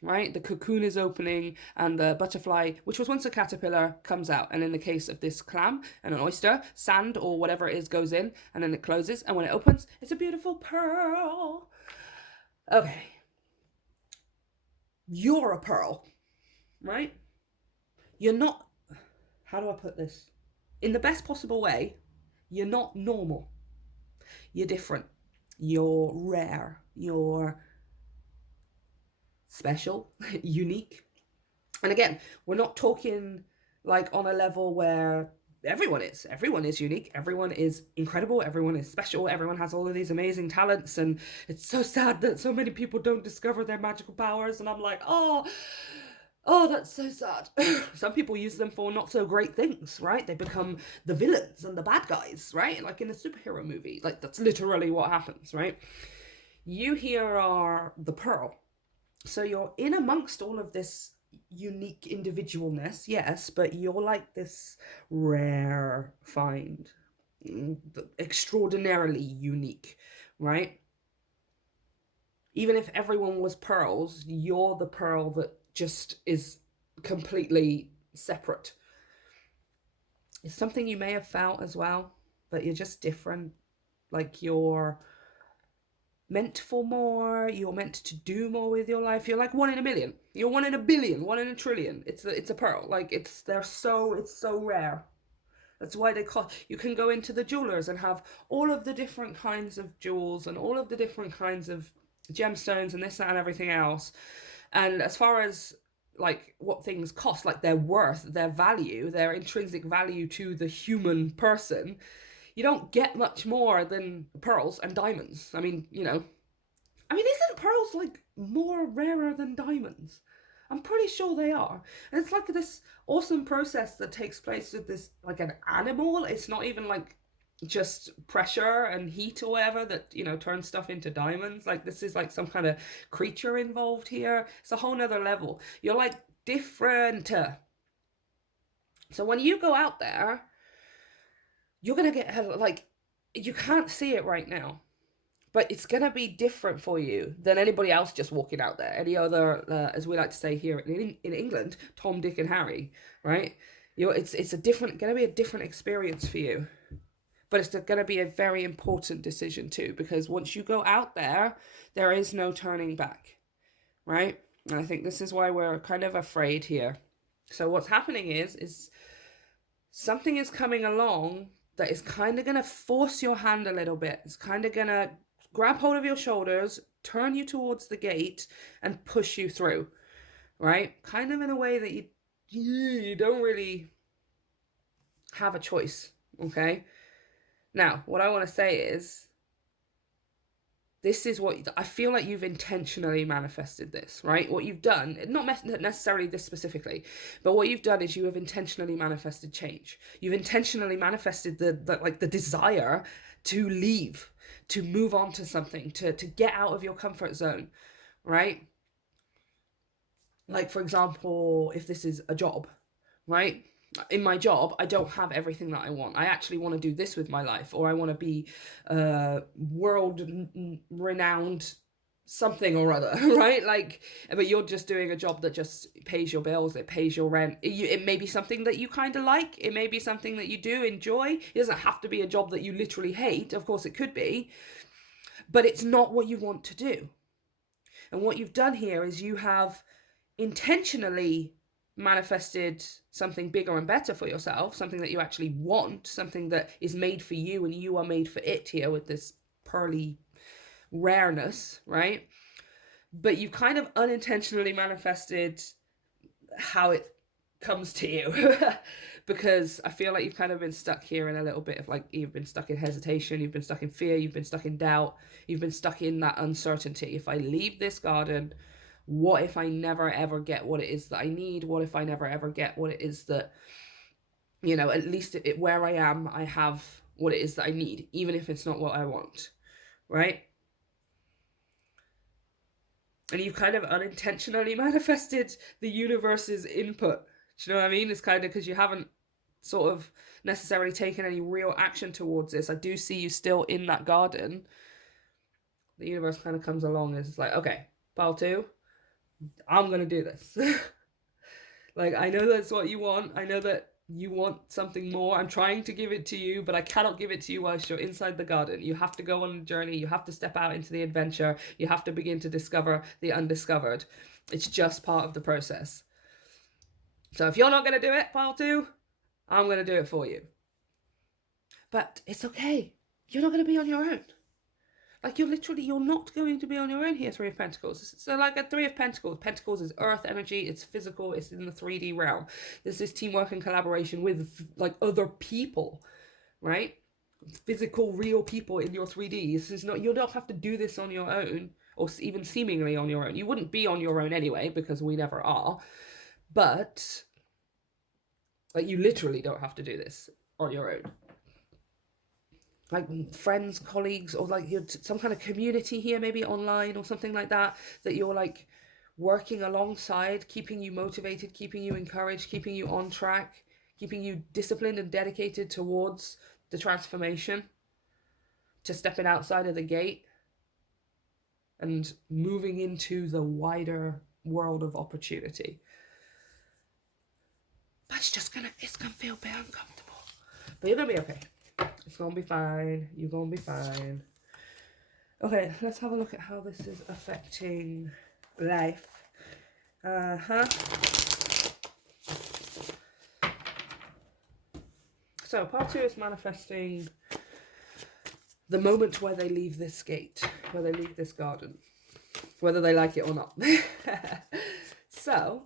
right? The cocoon is opening, and the butterfly, which was once a caterpillar, comes out. And in the case of this clam and an oyster, sand or whatever it is goes in, and then it closes. And when it opens, it's a beautiful pearl. Okay. You're a pearl, right? You're not, how do I put this? In the best possible way, you're not normal. You're different. You're rare. You're special, unique. And again, we're not talking like on a level where everyone is unique, everyone is incredible, everyone is special, everyone has all of these amazing talents, and it's so sad that so many people don't discover their magical powers. And I'm like, oh, that's so sad. Some people use them for not so great things, right? They become the villains and the bad guys, right? Like in a superhero movie, like that's literally what happens, right? You here are the pearl. So you're in amongst all of this unique individualness, yes, but you're like this rare find, extraordinarily unique, right? Even if everyone was pearls, you're the pearl that just is completely separate. It's something you may have felt as well, but you're just different. Like you're meant for more, you're meant to do more with your life. You're like 1 in a million, you're 1 in a billion, 1 in a trillion. It's a pearl. Like it's so rare. That's why they call, you can go into the jewelers and have all of the different kinds of jewels and all of the different kinds of gemstones and this, that, and everything else. And as far as like what things cost, like their worth, their value, their intrinsic value to the human person, you don't get much more than pearls and diamonds. I mean, isn't pearls like more rarer than diamonds? I'm pretty sure they are. And it's like this awesome process that takes place with this, like an animal. It's not even like just pressure and heat or whatever that, turns stuff into diamonds. Like this is like some kind of creature involved here. It's a whole nother level. You're like different. So when you go out there, you're going to get, like, you can't see it right now, but it's going to be different for you than anybody else just walking out there. Any other, as we like to say here in England, Tom, Dick, and Harry, right? It's going to be a different experience for you. But it's going to be a very important decision too, because once you go out there, there is no turning back, right? And I think this is why we're kind of afraid here. So what's happening is something is coming along that is kind of going to force your hand a little bit. It's kind of going to grab hold of your shoulders, turn you towards the gate, and push you through, right? Kind of in a way that you don't really have a choice, okay? Now, what I want to say is, this is what I feel like you've intentionally manifested this, right? What you've done, not necessarily this specifically, but what you've done is you have intentionally manifested change. You've intentionally manifested the desire to leave, to move on to something, to get out of your comfort zone, right? Like, for example, if this is a job, right? In my job, I don't have everything that I want. I actually want to do this with my life, or I want to be world renowned something or other, right? Like, but you're just doing a job that just pays your bills, it pays your rent. It may be something that you kind of like, it may be something that you do enjoy. It doesn't have to be a job that you literally hate. Of course it could be, but it's not what you want to do. And what you've done here is you have intentionally manifested something bigger and better for yourself, something that you actually want, something that is made for you and you are made for it here with this pearly rareness, right? But you kind of unintentionally manifested how it comes to you. Because I feel like you've kind of been stuck here in a little bit of like, you've been stuck in hesitation, you've been stuck in fear, you've been stuck in doubt, you've been stuck in that uncertainty. If I leave this garden, what if I never ever get what it is that I need? What if I never ever get what it is that, you know, at least where I am, I have what it is that I need, even if it's not what I want, right? And you've kind of unintentionally manifested the universe's input. Do you know what I mean? It's kind of because you haven't sort of necessarily taken any real action towards this. I do see you still in that garden. The universe kind of comes along and it's like, okay, pile 2, I'm going to do this. Like, I know that's what you want. I know that you want something more. I'm trying to give it to you, but I cannot give it to you whilst you're inside the garden. You have to go on a journey. You have to step out into the adventure. You have to begin to discover the undiscovered. It's just part of the process. So if you're not going to do it, pile 2, I'm going to do it for you. But it's okay. You're not going to be on your own. Like, you're not going to be on your own here, 3 of Pentacles. So like a 3 of Pentacles. Pentacles is earth energy, it's physical, it's in the 3D realm. This is teamwork and collaboration with like other people, right? Physical, real people in your 3D. This is not, you don't have to do this on your own, or even seemingly on your own. You wouldn't be on your own anyway, because we never are. But like, you literally don't have to do this on your own. Like friends, colleagues, or like you're some kind of community here, maybe online or something like that, that you're like working alongside, keeping you motivated, keeping you encouraged, keeping you on track, keeping you disciplined and dedicated towards the transformation, to stepping outside of the gate and moving into the wider world of opportunity. But it's gonna feel a bit uncomfortable. But you're gonna be okay. It's gonna be fine. You're gonna be fine. Okay, let's have a look at how this is affecting life. So part 2 is manifesting the moment where they leave this gate, where they leave this garden, whether they like it or not. So,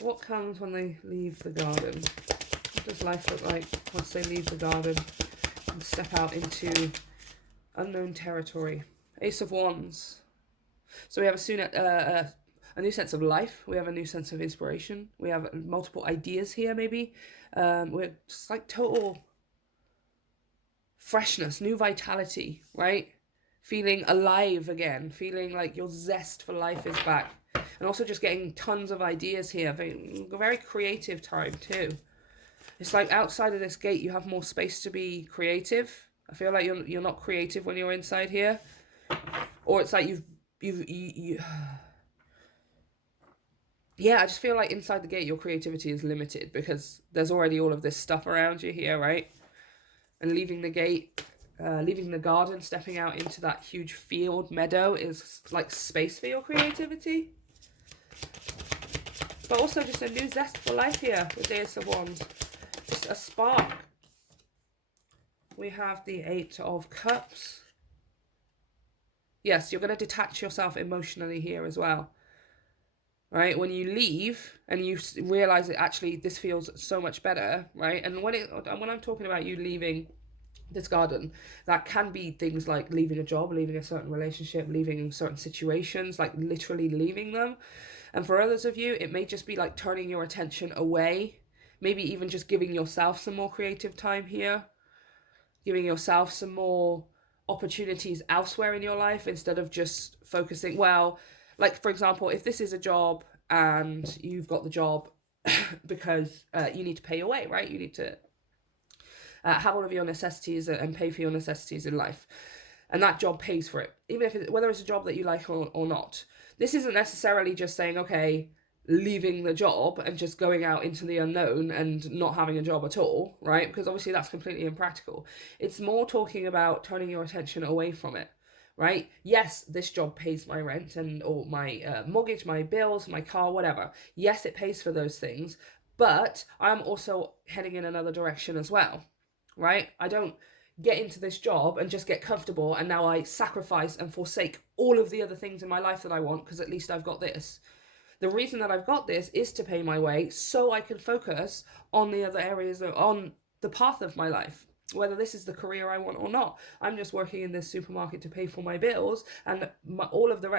what comes when they leave the garden? What does life look like once they leave the garden and step out into unknown territory? Ace of Wands. So we have a new sense of life. We have a new sense of inspiration. We have multiple ideas here, maybe. We're just like total freshness, new vitality, right? Feeling alive again, feeling like your zest for life is back. And also just getting tons of ideas here. Very creative time too. It's like outside of this gate, you have more space to be creative. I feel like you're not creative when you're inside here. Or it's like yeah, I just feel like inside the gate, your creativity is limited because there's already all of this stuff around you here, right? And leaving the gate, leaving the garden, stepping out into that huge field, meadow is like space for your creativity. But also just a new zest for life here with the Ace of Wands. Just a spark. We have the 8 of Cups. Yes, you're going to detach yourself emotionally here as well. Right? When you leave and you realize that actually this feels so much better, right? And when I'm talking about you leaving this garden, that can be things like leaving a job, leaving a certain relationship, leaving certain situations, like literally leaving them. And for others of you, it may just be like turning your attention away, maybe even just giving yourself some more creative time here, giving yourself some more opportunities elsewhere in your life instead of just focusing, well, like for example, if this is a job and you've got the job because you need to pay your way, right? You need to have all of your necessities and pay for your necessities in life. and that job pays for it, even if whether it's a job that you like or not. This isn't necessarily just saying, okay, leaving the job and just going out into the unknown and not having a job at all, right? Because obviously that's completely impractical. It's more talking about turning your attention away from it, right? Yes, this job pays my rent and or my mortgage, my bills, my car, whatever. Yes, it pays for those things, but I'm also heading in another direction as well, right? I don't get into this job and just get comfortable and now I sacrifice and forsake all of the other things in my life that I want because at least I've got this. The reason that I've got this is to pay my way so I can focus on the other areas, on the path of my life, whether this is the career I want or not. I'm just working in this supermarket to pay for my bills, and all of the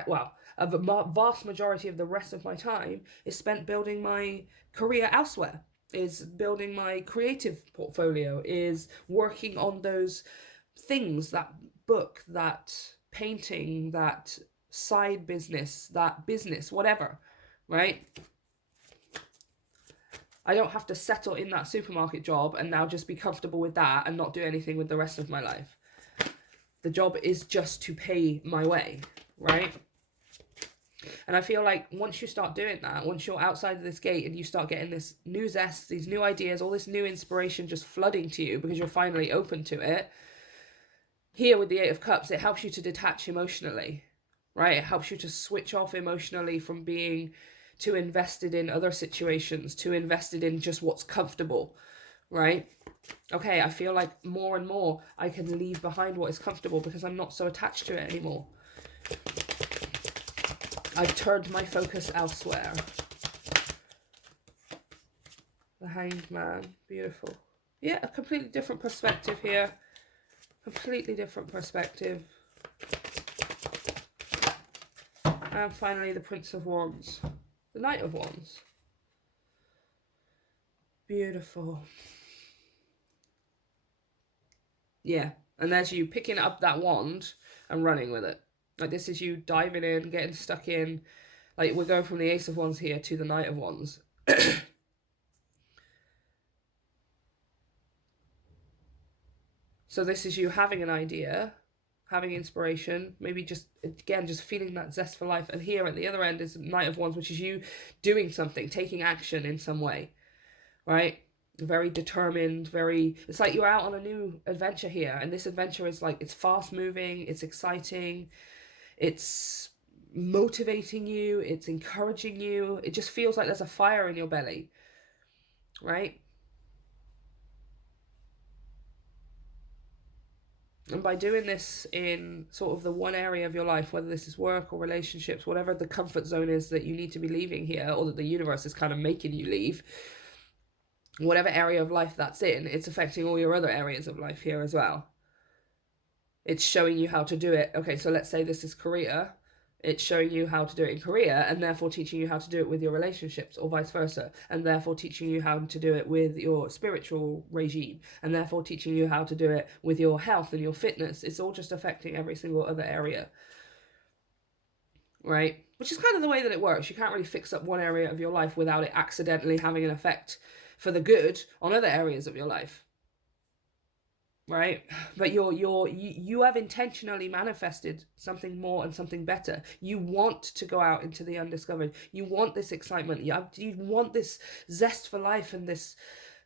a vast majority of the rest of my time is spent building my career elsewhere, is building my creative portfolio, is working on those things, that book, that painting, that side business, that business, whatever, right? I don't have to settle in that supermarket job and now just be comfortable with that and not do anything with the rest of my life. The job is just to pay my way, right? And I feel like once you start doing that, once you're outside of this gate and you start getting this new zest, these new ideas, all this new inspiration just flooding to you because you're finally open to it, here with the Eight of Cups, it helps you to detach emotionally, right? It helps you to switch off emotionally from being too invested in other situations, too invested in just what's comfortable, right? Okay, I feel like more and more I can leave behind what is comfortable because I'm not so attached to it anymore. I've turned my focus elsewhere. The Hanged Man, beautiful. Yeah, a completely different perspective here. Completely different perspective. And finally, the Prince of Wands. The Knight of Wands. Beautiful. Yeah, and there's you picking up that wand and running with it. Like, this is you diving in, getting stuck in. Like, we're going from the Ace of Wands here to the Knight of Wands. So this is you having an idea, having inspiration, maybe just, again, just feeling that zest for life. And here at the other end is Knight of Wands, which is you doing something, taking action in some way, right? Very determined, it's like you're out on a new adventure here. And this adventure is like, it's fast moving, it's exciting, it's motivating you, it's encouraging you. It just feels like there's a fire in your belly, right? And by doing this in sort of the one area of your life, whether this is work or relationships, whatever the comfort zone is that you need to be leaving here, or that the universe is kind of making you leave, whatever area of life that's in, it's affecting all your other areas of life here as well. It's showing you how to do it. Okay, so let's say this is career. It's showing you how to do it in career, and therefore teaching you how to do it with your relationships, or vice versa, and therefore teaching you how to do it with your spiritual regime, and therefore teaching you how to do it with your health and your fitness. It's all just affecting every single other area, right? Which is kind of the way that it works. You can't really fix up one area of your life without it accidentally having an effect for the good on other areas of your life, right? But you have intentionally manifested something more and something better. You want to go out into the undiscovered. You want this excitement. You want this zest for life and this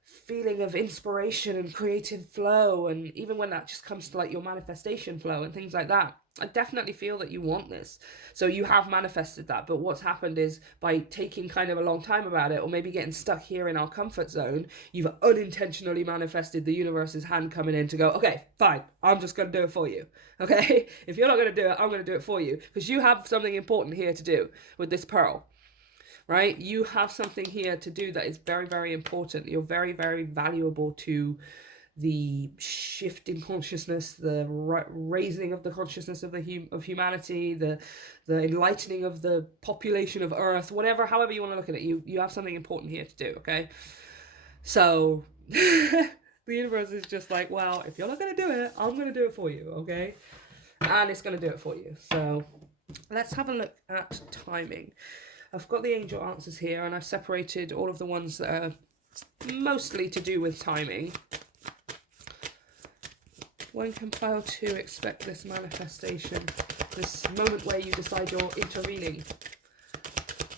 feeling of inspiration and creative flow. And even when that just comes to like your manifestation flow and things like that, I definitely feel that you want this. So you have manifested that. But what's happened is, by taking kind of a long time about it, or maybe getting stuck here in our comfort zone, you've unintentionally manifested the universe's hand coming in to go, okay, fine, I'm just going to do it for you. Okay? If you're not going to do it, I'm going to do it for you. Because you have something important here to do with this pearl. Right? You have something here to do that is very, very important. You're very, very valuable to the shift in consciousness, the raising of the consciousness of humanity, the enlightening of the population of Earth, whatever, however you want to look at it. You have something important here to do, okay? So the universe is just like, well, if you're not going to do it, I'm going to do it for you, okay? And it's going to do it for you. So let's have a look at timing. I've got the angel answers here, and I've separated all of the ones that are mostly to do with timing. When can pile 2 expect this manifestation? This moment where you decide you're intervening.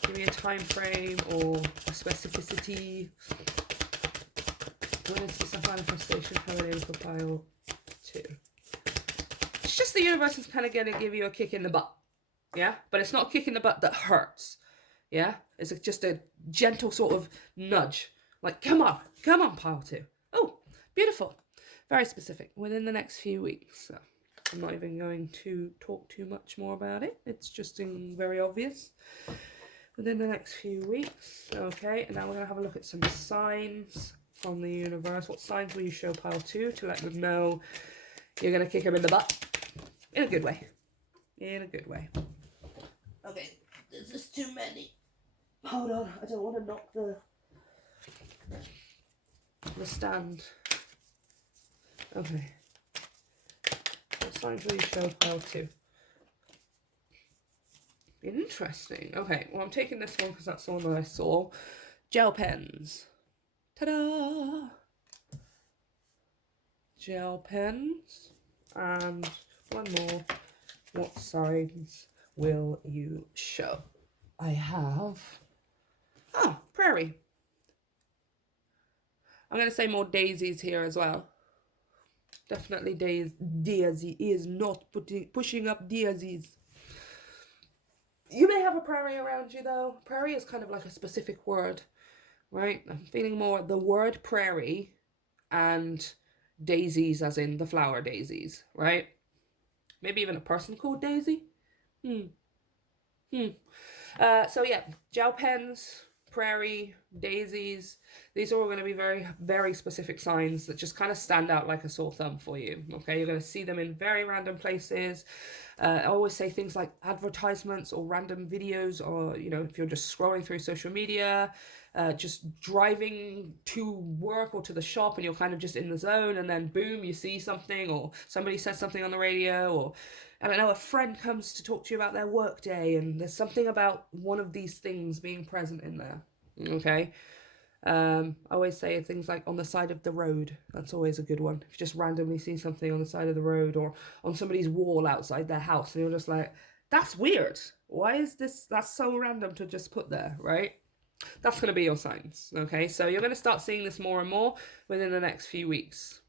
Give me a time frame or a specificity. When is this a manifestation coming in for pile 2? It's just the universe is kind of going to give you a kick in the butt. Yeah? But it's not a kick in the butt that hurts. Yeah? It's just a gentle sort of nudge. Like, come on, pile 2. Oh, beautiful. Very specific. Within the next few weeks. So I'm not even going to talk too much more about it. It's just very obvious. Within the next few weeks. Okay, and now we're going to have a look at some signs from the universe. What signs will you show pile 2 to let them know you're going to kick them in the butt? In a good way. In a good way. Okay, there's just too many. Hold on, I don't want to knock the stand. Okay. What signs will you show pile 2? Interesting. Okay, well, I'm taking this one because that's the one that I saw. Gel pens. Ta-da! Gel pens. And one more. What signs will you show? I have... Oh, prairie. I'm going to say more daisies here as well. Definitely daisy is not pushing up daisies. You may have a prairie around you though. Prairie is kind of like a specific word, right? I'm feeling more the word prairie and daisies as in the flower daisies, right? Maybe even a person called Daisy. So yeah, gel pens, prairie, daisies. These are all going to be very, very specific signs that just kind of stand out like a sore thumb for you. Okay, you're going to see them in very random places. I always say things like advertisements or random videos, or, you know, if you're just scrolling through social media, just driving to work or to the shop and you're kind of just in the zone, and then boom, you see something, or somebody says something on the radio, or I don't know, a friend comes to talk to you about their work day, and there's something about one of these things being present in there. Okay. I always say things like on the side of the road. That's always a good one. If you just randomly see something on the side of the road or on somebody's wall outside their house, and you're just like, that's weird. Why is this? That's so random to just put there, right? That's going to be your signs. Okay, so you're going to start seeing this more and more within the next few weeks.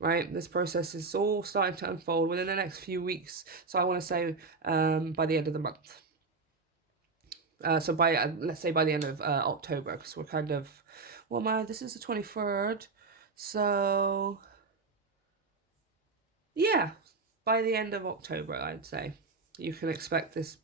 Right, this process is all starting to unfold within the next few weeks. So I want to say by the end of the month. So by, let's say by the end of October, because we're kind of, well, this is the 23rd. So, yeah, by the end of October, I'd say, you can expect this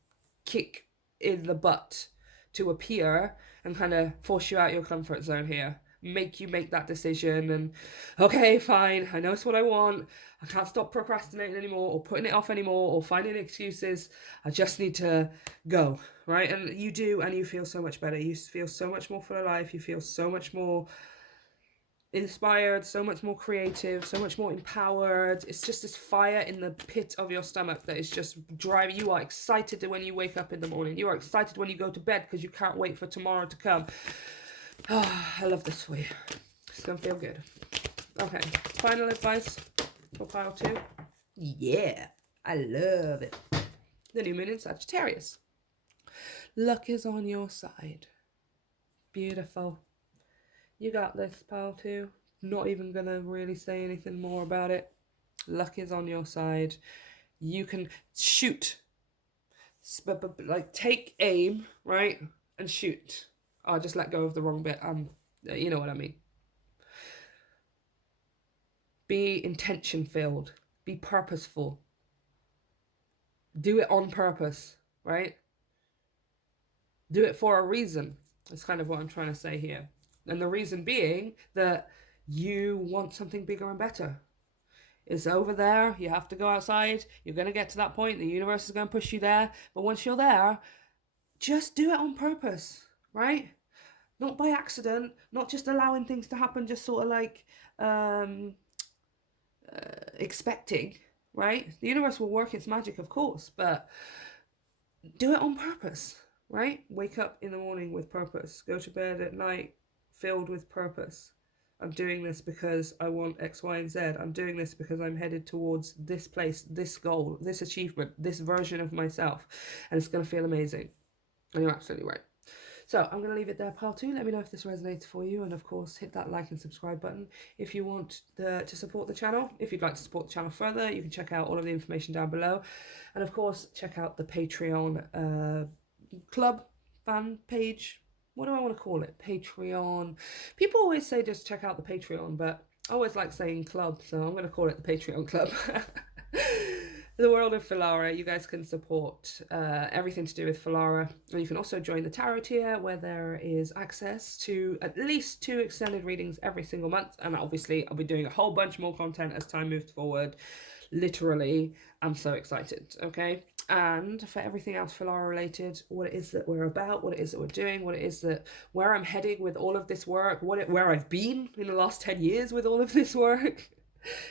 kick in the butt to appear and kind of force you out your comfort zone here. Make you make that decision and, okay, fine, I know it's what I want. I can't stop procrastinating anymore or putting it off anymore or finding excuses. I just need to go, right? And you do, and you feel so much better. You feel so much more full of life. You feel so much more inspired, so much more creative, so much more empowered. It's just this fire in the pit of your stomach that is just driving. You are excited when you wake up in the morning. You are excited when you go to bed because you can't wait for tomorrow to come. Oh, I love this for you. It's going to feel good. Okay, final advice for pile 2. Yeah, I love it. The new moon in Sagittarius. Luck is on your side. Beautiful. You got this, pile 2. Not even going to really say anything more about it. Luck is on your side. You can shoot. But like, take aim, right? And shoot. I'll just let go of the wrong bit. You know what I mean. Be intention-filled. Be purposeful. Do it on purpose, right? Do it for a reason. That's kind of what I'm trying to say here. And the reason being that you want something bigger and better. It's over there. You have to go outside. You're going to get to that point. The universe is going to push you there. But once you're there, just do it on purpose, right? Not by accident, not just allowing things to happen, just sort of like expecting, right? The universe will work its magic, of course, but do it on purpose, right? Wake up in the morning with purpose. Go to bed at night filled with purpose. I'm doing this because I want X, Y, and Z. I'm doing this because I'm headed towards this place, this goal, this achievement, this version of myself. And it's going to feel amazing. And you're absolutely right. So I'm going to leave it there, pile 2. Let me know if this resonates for you. And of course, hit that like and subscribe button if you want to support the channel. If you'd like to support the channel further, you can check out all of the information down below. And of course, check out the Patreon club fan page. What do I want to call it? Patreon. People always say just check out the Patreon, but I always like saying club, so I'm going to call it the Patreon club. The world of Filara. You guys can support everything to do with Filara, and you can also join the tarot tier, where there is access to at least 2 extended readings every single month. And obviously I'll be doing a whole bunch more content as time moves forward. Literally, I'm so excited. Okay, and for everything else Filara related, what it is that we're about, what it is that we're doing, what it is that where I'm heading with all of this work, where I've been in the last 10 years with all of this work,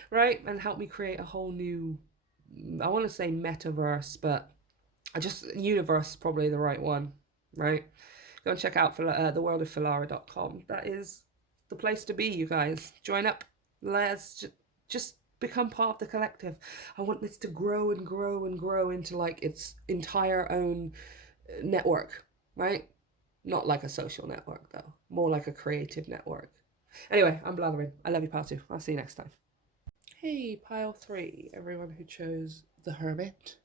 right? And help me create a whole new, I want to say metaverse, but universe is probably the right one, right? Go and check out theworldoffilara.com. That is the place to be, you guys. Join up. Let's just become part of the collective. I want this to grow and grow and grow into like its entire own network, right? Not like a social network though, more like a creative network. Anyway, I'm blathering. I love you, pile 2. I'll see you next time. Hey, pile 3, everyone who chose the Hermit.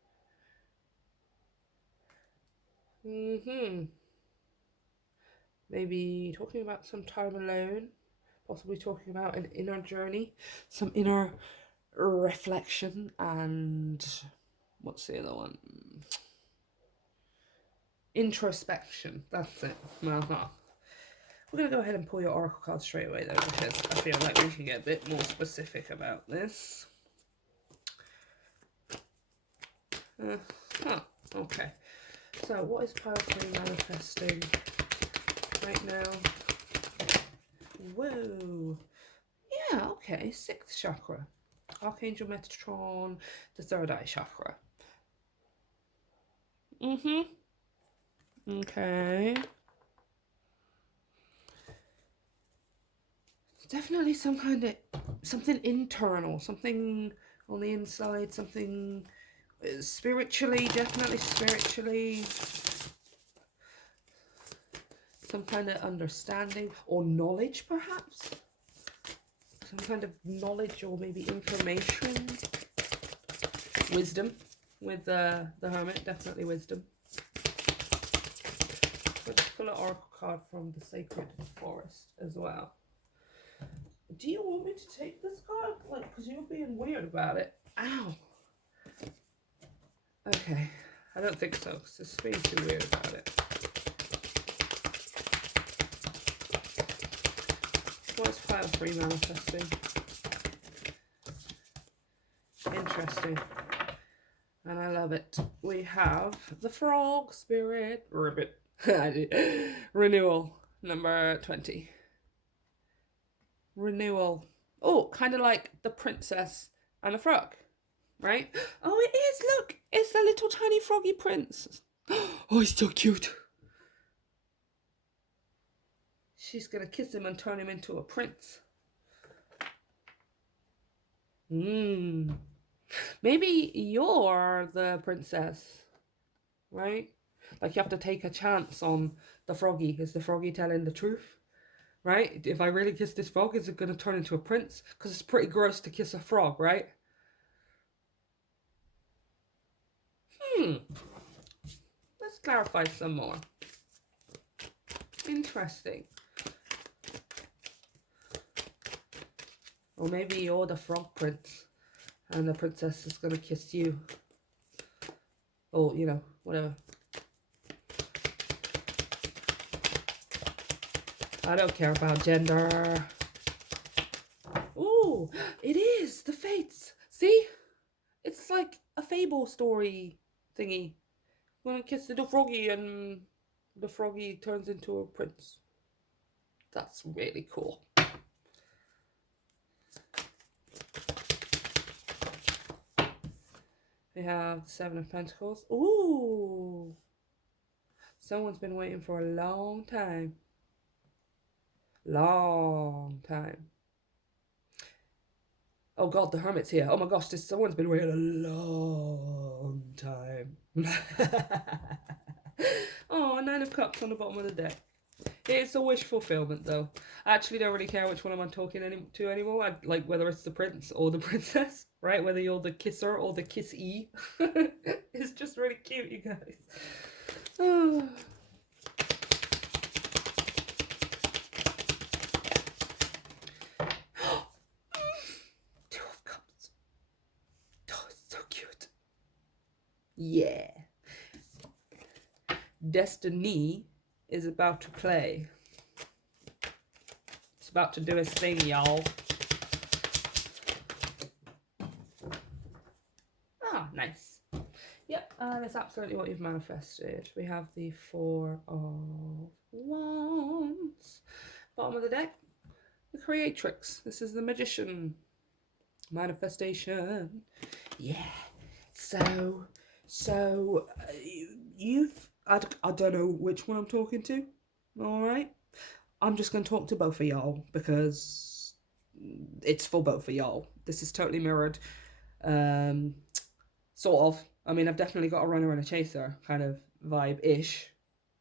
Maybe talking about some time alone, possibly talking about an inner journey, some inner reflection, and what's the other one? Introspection. That's it. We're going to go ahead and pull your oracle card straight away though, because I feel like we can get a bit more specific about this. Okay. So what is pile 3 manifesting right now? Whoa. Yeah, okay. 6th chakra. Archangel Metatron, the 3rd eye chakra. Okay. Definitely something internal, something on the inside, something spiritually, definitely spiritually. Some kind of understanding or knowledge, perhaps. Some kind of knowledge or maybe information. Wisdom with the Hermit, definitely wisdom. Let's pull an oracle card from the Sacred Forest as well. Do you want me to take this card? Like, because you're being weird about it. Ow. Okay. I don't think so, because it's being too weird about it. What's pile 3 manifesting? Interesting. And I love it. We have the Frog Spirit Ribbit. Renewal, number 20. Renewal. Oh, kind of like the princess and the frog, right? Oh, it is. Look, it's the little tiny froggy prince. Oh, he's so cute. She's going to kiss him and turn him into a prince. Maybe you're the princess, right? Like you have to take a chance on the froggy. Is the froggy telling the truth? Right? If I really kiss this frog, is it going to turn into a prince? Because it's pretty gross to kiss a frog, right? Let's clarify some more. Interesting. Or maybe you're the frog prince and the princess is going to kiss you. Or, you know, whatever. I don't care about gender. Ooh, it is the fates. See? It's like a fable story thingy. I'm gonna kiss little froggy and the froggy turns into a prince. That's really cool. We have the 7 of Pentacles. Ooh. Someone's been waiting for a long time. Long time. Oh God, the Hermit's here. Oh my gosh, someone's been waiting a long time. Oh, Nine of Cups on the bottom of the deck. It's a wish fulfillment, though. I actually don't really care which one I'm talking to anymore. I like whether it's the prince or the princess, right? Whether you're the kisser or the kissee. It's just really cute, you guys. Oh. Two of Cups. Oh, it's so cute. Yeah. Destiny is about to play. It's about to do its thing, y'all. Ah, nice. Yep, that's absolutely what you've manifested. We have the Four of Wands. Bottom of the deck, the Creatrix. This is the Magician. Manifestation. Yeah. So you've, I don't know which one I'm talking to. All right. I'm just going to talk to both of y'all because it's for both of y'all. This is totally mirrored. Sort of. I mean, I've definitely got a runner and a chaser kind of vibe-ish.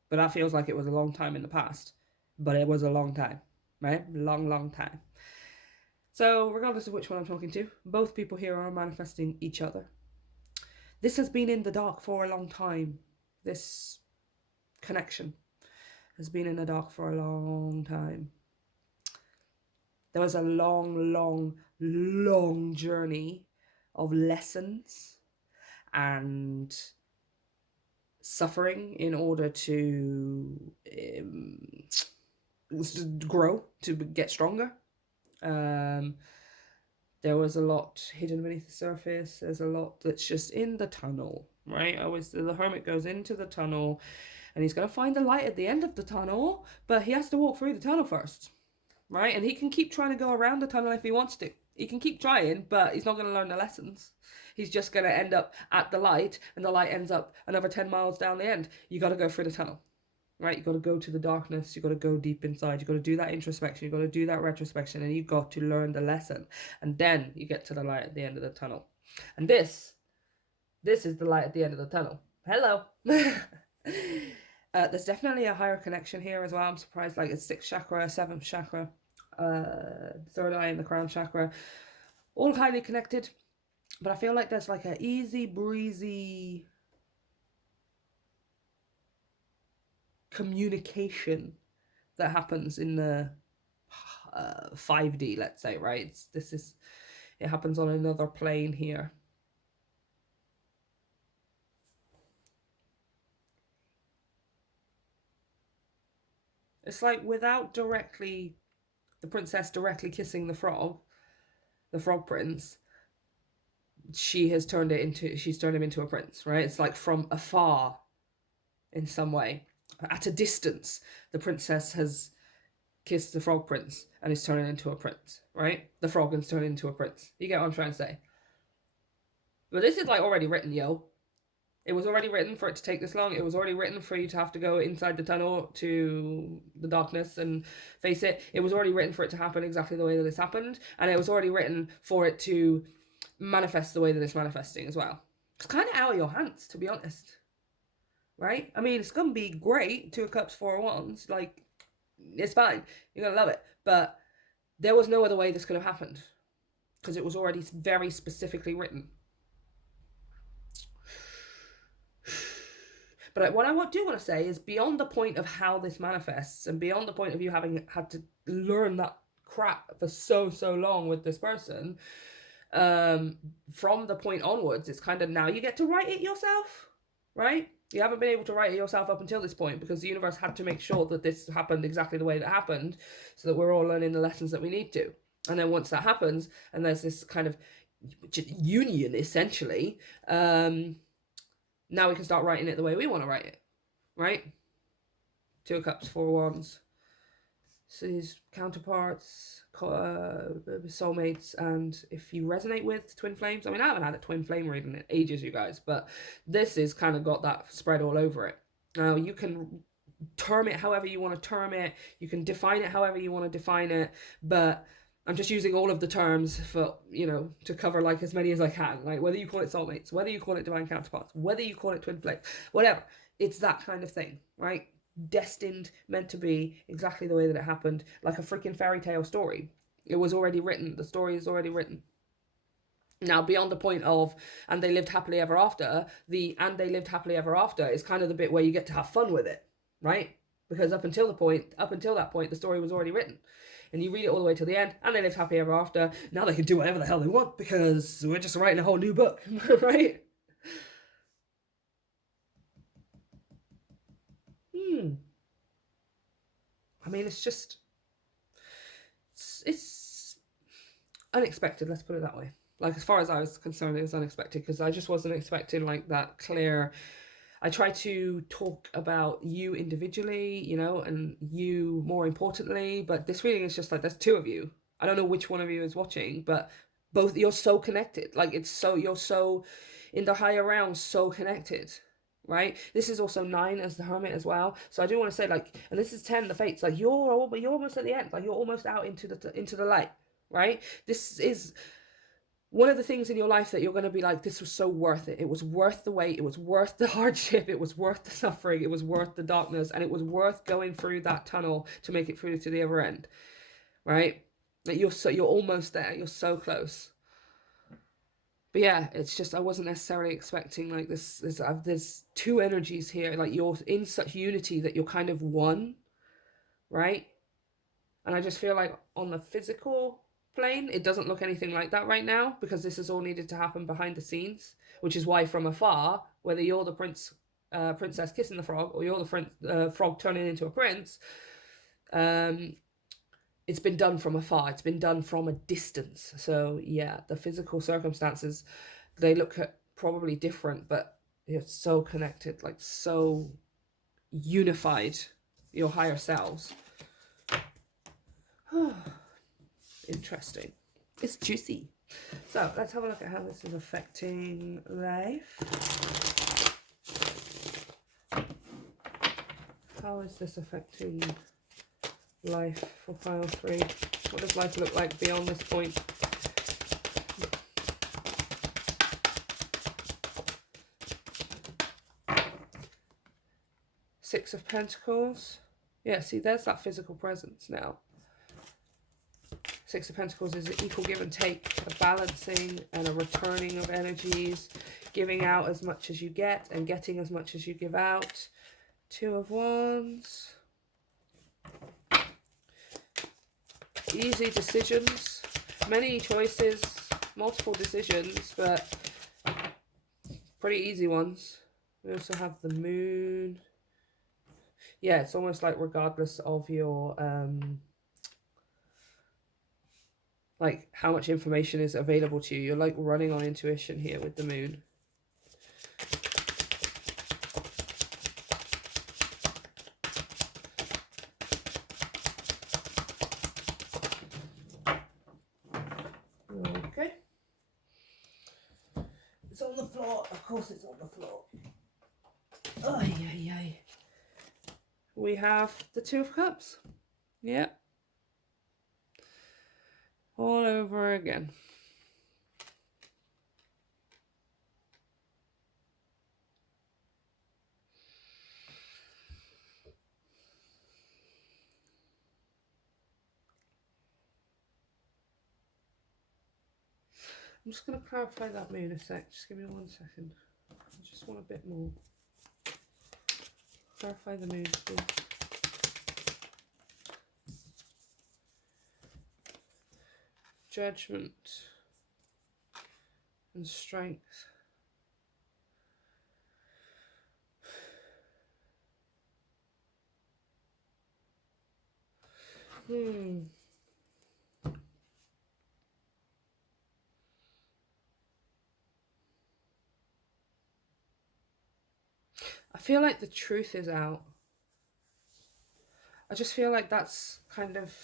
But that feels like it was a long time in the past. But it was a long time. Right? Long time. So, regardless of which one I'm talking to, both people here are manifesting each other. This has been in the dark for a long time. This connection has been in the dark for a long time. There was a long journey of lessons and suffering in order to grow, to get stronger. There was a lot hidden beneath the surface. There's a lot that's just in the tunnel, right? The Hermit goes into the tunnel and he's going to find the light at the end of the tunnel, but he has to walk through the tunnel first, right? And he can keep trying to go around the tunnel if he wants to. He can keep trying, but he's not going to learn the lessons. He's just going to end up at the light, and the light ends up another 10 miles down the end. You got to go through the tunnel, right? You got to go to the darkness. You got to go deep inside. You got to do that introspection. You got to do that retrospection, and you got to learn the lesson. And then you get to the light at the end of the tunnel. And this is the light at the end of the tunnel. Hello. There's definitely a higher connection here as well. I'm surprised, like it's 6th chakra, 7th chakra, third eye and the crown chakra, all highly connected. But I feel like there's like an easy breezy communication that happens in the 5D, let's say, right? It happens on another plane here. It's like without the princess directly kissing the frog prince, she's turned him into a prince, right? It's like from afar in some way. At a distance, the princess has kissed the frog prince and is turning into a prince, right? The frog is turning into a prince. You get what I'm trying to say? But this is like already written, yo. It was already written for it to take this long. It was already written for you to have to go inside the tunnel to the darkness and face it. It was already written for it to happen exactly the way that it's happened. And it was already written for it to manifest the way that it's manifesting as well. It's kind of out of your hands, to be honest. Right? I mean, it's going to be great. 2 of Cups, 4 of Wands. Like, it's fine. You're going to love it. But there was no other way this could have happened. Because it was already very specifically written. But what I do want to say is beyond the point of how this manifests and beyond the point of you having had to learn that crap for so long with this person, from the point onwards, it's kind of now you get to write it yourself, right? You haven't been able to write it yourself up until this point because the universe had to make sure that this happened exactly the way that happened so that we're all learning the lessons that we need to. And then once that happens and there's this kind of union, essentially, now we can start writing it the way we want to write it, right? 2 of Cups, 4 of Wands. So these counterparts, soulmates, and if you resonate with twin flames, I mean, I haven't had a twin flame reading in ages, you guys, but this has kind of got that spread all over it. Now, you can term it however you want to term it. You can define it however you want to define it. But I'm just using all of the terms for, you know, to cover like as many as I can. Like whether you call it soulmates, whether you call it divine counterparts, whether you call it twin flames, whatever. It's that kind of thing, right? Destined, meant to be exactly the way that it happened, like a freaking fairy tale story. It was already written. The story is already written. Now, beyond the point of, and they lived happily ever after, the and they lived happily ever after is kind of the bit where you get to have fun with it, right? Because up until that point, the story was already written. And you read it all the way to the end, and they lived happy ever after. Now they can do whatever the hell they want because we're just writing a whole new book, right? I mean, it's just, it's unexpected, let's put it that way. Like, as far as I was concerned, it was unexpected because I just wasn't expecting like that clear. I try to talk about you individually, you know, and you more importantly, but this reading is just like, there's two of you. I don't know which one of you is watching, but both, you're so connected. Like, it's so, you're so in the higher realms, so connected, right? This is also 9 as the Hermit as well. So I do want to say, like, and this is 10, the Fates, like you're almost at the end, like you're almost out into the light, right? This is one of the things in your life that you're going to be like, this was so worth it. It was worth the wait. It was worth the hardship. It was worth the suffering. It was worth the darkness. And it was worth going through that tunnel to make it through to the other end, right? Like you're almost there. You're so close. But yeah, it's just, I wasn't necessarily expecting like this. There's two energies here. Like you're in such unity that you're kind of one, right? And I just feel like on the physical plane, it doesn't look anything like that right now because this has all needed to happen behind the scenes, which is why from afar, whether you're the princess kissing the frog or you're the frog turning into a prince, it's been done from afar. It's been done from a distance. So yeah, the physical circumstances, they look probably different, but you're so connected, like so unified, your higher selves. Interesting. It's juicy. So let's have a look at how this is affecting life. How is this affecting life for pile 3? What does life look like beyond this point? Six of Pentacles. Yeah, see, there's that physical presence now. Six of Pentacles is an equal give and take, a balancing and a returning of energies, giving out as much as you get and getting as much as you give out. Two of Wands. Easy decisions, many choices, multiple decisions, but pretty easy ones. We also have the Moon. Yeah, it's almost like regardless of your like how much information is available to you, you're like running on intuition here with the Moon. Okay. It's on the floor. Of course it's on the floor. Ay, ay, ay. We have the Two of Cups. Yeah. All over again. I'm just going to clarify that Moon a sec. Just give me 1 second. I just want a bit more. Clarify the Moon, please. Judgment and strength. I feel like the truth is out. I just feel like that's kind of,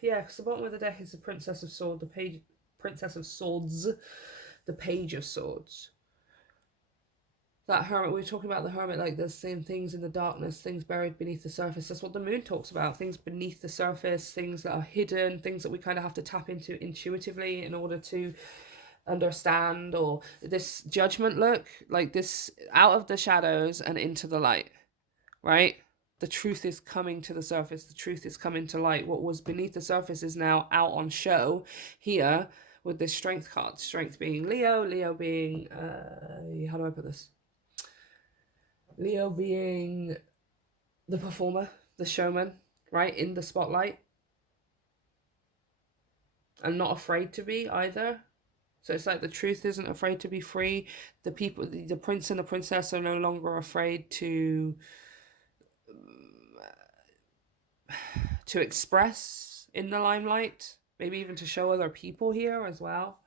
yeah, because the bottom of the deck is the Princess of Swords, the Princess of Swords, the Page of Swords. that hermit, we were talking about the hermit, like there's same things in the darkness, things buried beneath the surface. That's what the moon talks about, things beneath the surface, things that are hidden, things that we kind of have to tap into intuitively in order to understand. Or this judgment look, like this, out of the shadows and into the light, right? The truth is coming to the surface, the truth is coming to light. What was beneath the surface is now out on show here with this strength card. Strength being Leo, Leo being how do I put this, Leo being the performer, the showman, right, in the spotlight, and not afraid to be either. So it's like the truth isn't afraid to be free. The people, the prince and the princess are no longer afraid to express in the limelight, maybe even to show other people here as well.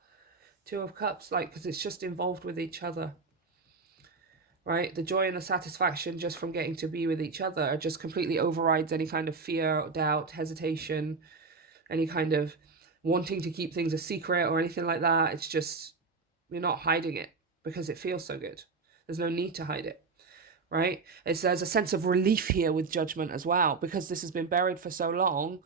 Two of Cups, like, because it's just involved with each other, right? The joy and the satisfaction just from getting to be with each other just completely overrides any kind of fear, doubt, hesitation, any kind of wanting to keep things a secret or anything like that. It's just, you're not hiding it because it feels so good. There's no need to hide it, right? There's a sense of relief here with Judgment as well, because this has been buried for so long.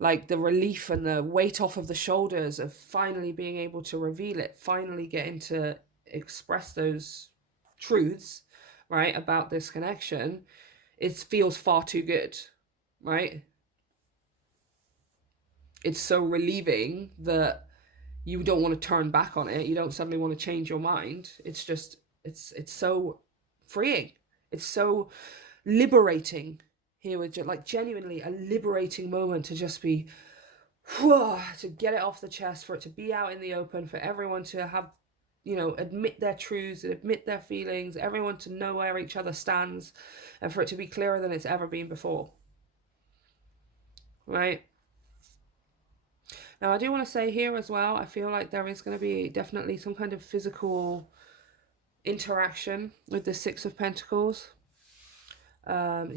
Like the relief and the weight off of the shoulders of finally being able to reveal it, finally getting to express those truths, right, about this connection. It feels far too good, right? It's so relieving that you don't want to turn back on it. You don't suddenly want to change your mind. It's just, it's so freeing. It's so liberating here, with like genuinely a liberating moment to just be, to get it off the chest, for it to be out in the open, for everyone to have, you know, admit their truths, admit their feelings, everyone to know where each other stands, and for it to be clearer than it's ever been before, right? Now, I do want to say here as well, I feel like there is going to be definitely some kind of physical interaction with the Six of Pentacles.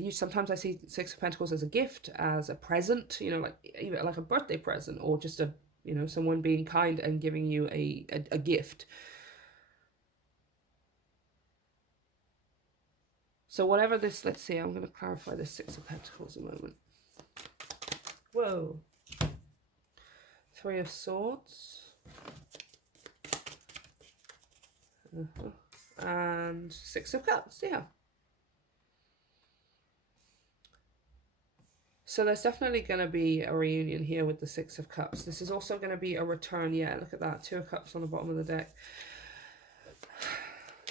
Sometimes I see Six of Pentacles as a gift, as a present, you know, like even like a birthday present, or just a, you know, someone being kind and giving you a gift. So whatever this, let's see, I'm going to clarify this Six of Pentacles a moment. Whoa. Three of Swords. And Six of Cups, yeah. So there's definitely going to be a reunion here with the Six of Cups. This is also going to be a return. Yeah, look at that. Two of Cups on the bottom of the deck.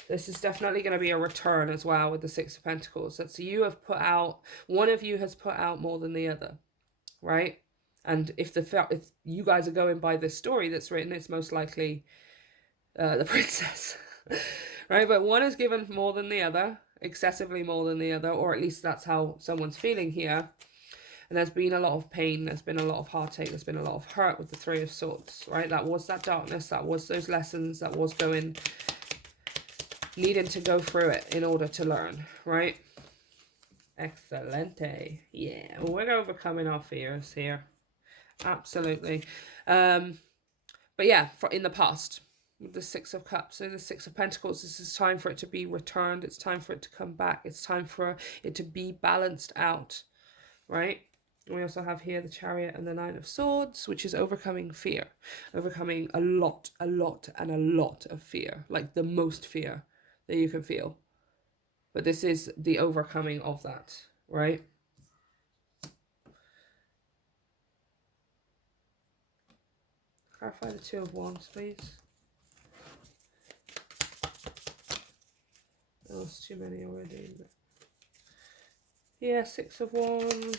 This is definitely going to be a return as well with the Six of Pentacles. That's, you have put out, one of you has put out more than the other, if you guys are going by this story that's written, it's most likely the princess, right? But one has given more than the other, excessively more than the other, or at least that's how someone's feeling here. And there's been a lot of pain, there's been a lot of heartache, there's been a lot of hurt with the Three of Swords, right? That was that darkness, that was those lessons, that was needing to go through it in order to learn, right? Excelente. Yeah, well, we're overcoming our fears here. Absolutely. But yeah, in the past, with the Six of Cups, so the Six of Pentacles, this is time for it to be returned. It's time for it to come back. It's time for it to be balanced out, right? We also have here the Chariot and the Nine of Swords, which is overcoming fear. Overcoming a lot of fear. Like the most fear that you can feel. But this is the overcoming of that, right? Clarify the Two of Wands, please. Oh, it's too many already. Yeah, Six of Wands.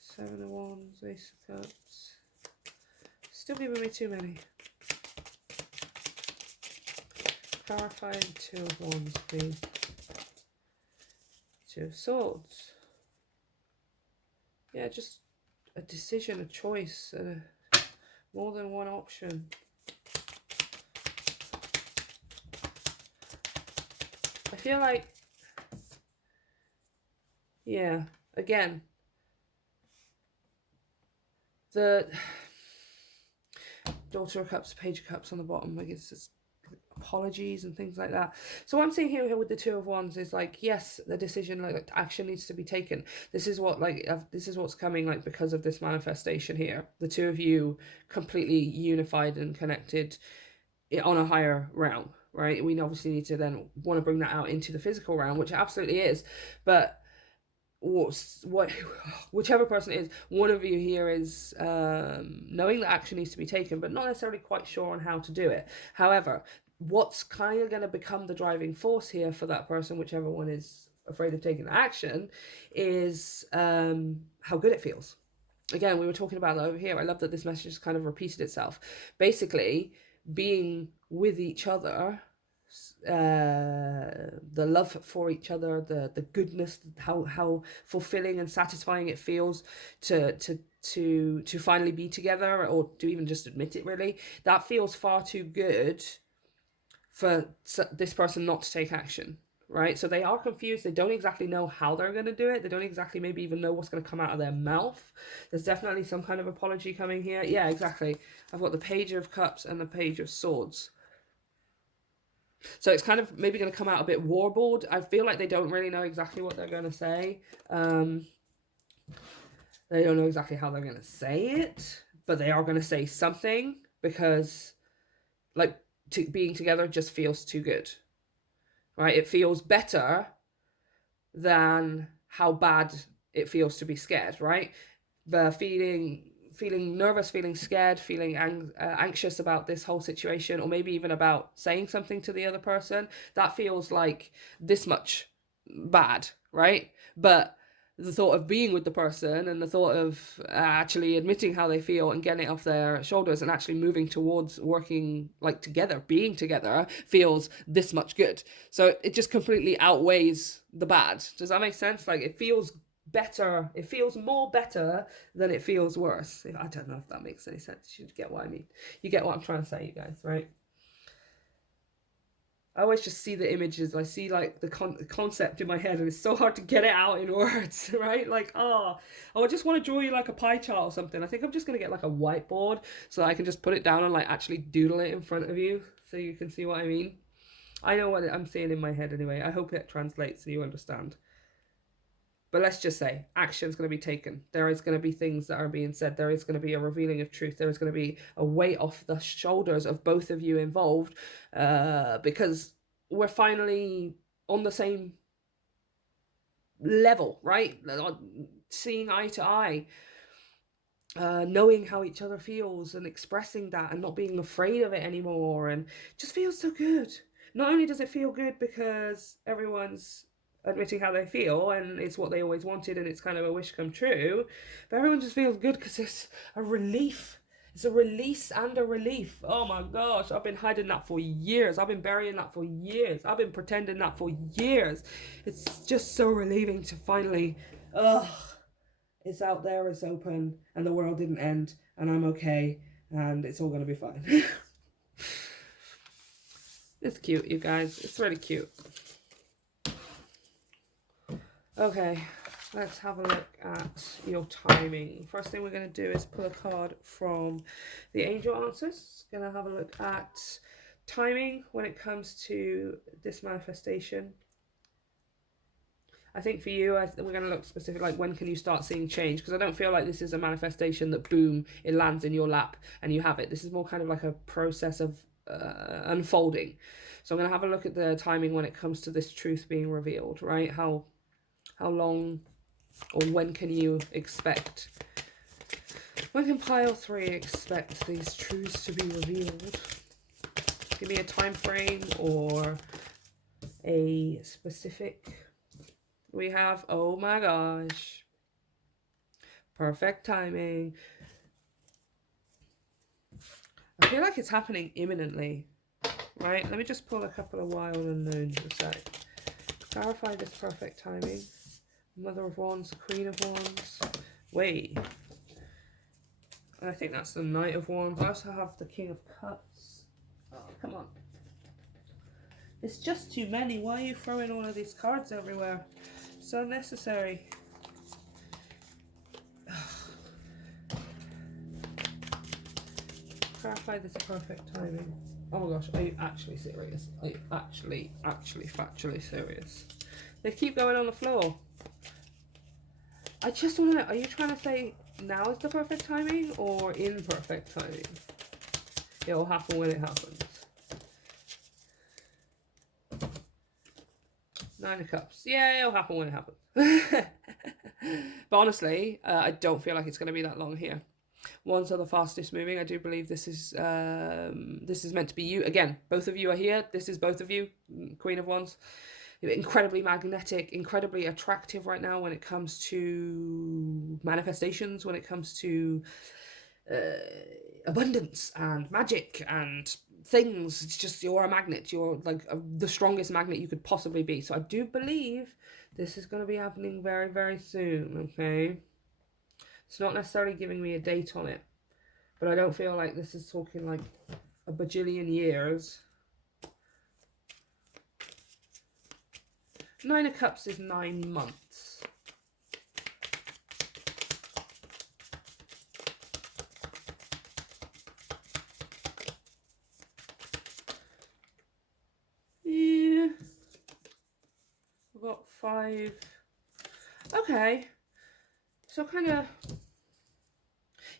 Seven of Wands, Ace of Cups. Still giving me too many. Clarify the Two of Wands, please. Two of Swords. Yeah, just a decision, a choice, more than one option. I feel like, yeah, again, the Daughter of Cups, Page of Cups on the bottom, I guess it's apologies and things like that. So what I'm seeing here with the Two of Wands is like, yes, the decision, like action needs to be taken. This is what this is what's coming, like, because of this manifestation here. The two of you completely unified and connected on a higher realm, right? We obviously need to then want to bring that out into the physical realm, which it absolutely is. But whichever person it is, one of you here is knowing that action needs to be taken, but not necessarily quite sure on how to do it. However, what's kind of going to become the driving force here for that person, whichever one is afraid of taking action, is how good it feels. Again, we were talking about that over here. I love that this message has kind of repeated itself. Basically, being with each other, the love for each other, the goodness, how fulfilling and satisfying it feels to finally be together, or to even just admit it, really. That feels far too good for this person not to take action. Right? So they are confused. They don't exactly know how they're going to do it. They don't exactly maybe even know what's going to come out of their mouth. There's definitely some kind of apology coming here. Yeah, exactly. I've got the Page of Cups and the Page of Swords. So it's kind of maybe going to come out a bit warbled. I feel like they don't really know exactly what they're going to say. They don't know exactly how they're going to say it, but they are going to say something, because like being together just feels too good. Right? It feels better than how bad it feels to be scared, right? The feeling nervous, feeling scared, feeling anxious about this whole situation, or maybe even about saying something to the other person, that feels like this much bad, right? But the thought of being with the person, and the thought of actually admitting how they feel and getting it off their shoulders and actually moving towards working like together, being together, feels this much good. So it just completely outweighs the bad. Does that make sense? Like, it feels better. It feels more better than it feels worse. I don't know if that makes any sense. You get what I mean. You get what I'm trying to say, you guys, right? I always just see the images. I see like the concept in my head, and it's so hard to get it out in words, right? Like, I just want to draw you like a pie chart or something. I think I'm just going to get like a whiteboard so that I can just put it down and like actually doodle it in front of you so you can see what I mean. I know what I'm seeing in my head anyway. I hope it translates so you understand. But let's just say action's going to be taken. There is going to be things that are being said. There is going to be a revealing of truth. There is going to be a weight off the shoulders of both of you involved, because we're finally on the same level, right? Seeing eye to eye, knowing how each other feels and expressing that and not being afraid of it anymore. And it just feels so good. Not only does it feel good because everyone's admitting how they feel and it's what they always wanted and it's kind of a wish come true, but everyone just feels good because it's a relief. It's a release and a relief. Oh my gosh, I've been hiding that for years. I've been burying that for years. I've been pretending that for years. It's just so relieving to finally, it's out there, it's open, and the world didn't end, and I'm okay, and it's all going to be fine. It's cute, you guys. It's really cute. Okay, let's have a look at your timing. First thing we're going to do is pull a card from the Angel Answers. Going to have a look at timing when it comes to this manifestation. I think for you, we're going to look specific, like when can you start seeing change? Because I don't feel like this is a manifestation that, boom, it lands in your lap and you have it. This is more kind of like a process of unfolding. So I'm going to have a look at the timing when it comes to this truth being revealed, right? How long or when can you expect? When can pile 3 expect these truths to be revealed? Give me a time frame or a specific. We have, oh my gosh, perfect timing. I feel like it's happening imminently, right? Let me just pull a couple of wild unknowns a sec. Clarify this perfect timing. Mother of Wands, Queen of Wands. Wait. I think that's the Knight of Wands. I also have the King of Cups. Oh, come on. It's just too many. Why are you throwing all of these cards everywhere? So unnecessary. Clarify this perfect timing. Oh my gosh, are you actually serious? Are you actually factually serious? They keep going on the floor. I just want to know, are you trying to say now is the perfect timing or imperfect timing? It'll happen when it happens. Nine of Cups. Yeah, it'll happen when it happens. But honestly, I don't feel like it's going to be that long here. Wands are the fastest moving. I do believe this is meant to be you. Again, both of you are here. This is both of you. Queen of Wands. Incredibly magnetic, incredibly attractive right now when it comes to manifestations, when it comes to abundance and magic and things. It's just, you're a magnet. You're like the strongest magnet you could possibly be. So I do believe this is going to be happening very, very soon, okay? It's not necessarily giving me a date on it, but I don't feel like this is talking like a bajillion years. Nine of Cups is 9 months. Yeah. We've got 5. Okay. So kind of...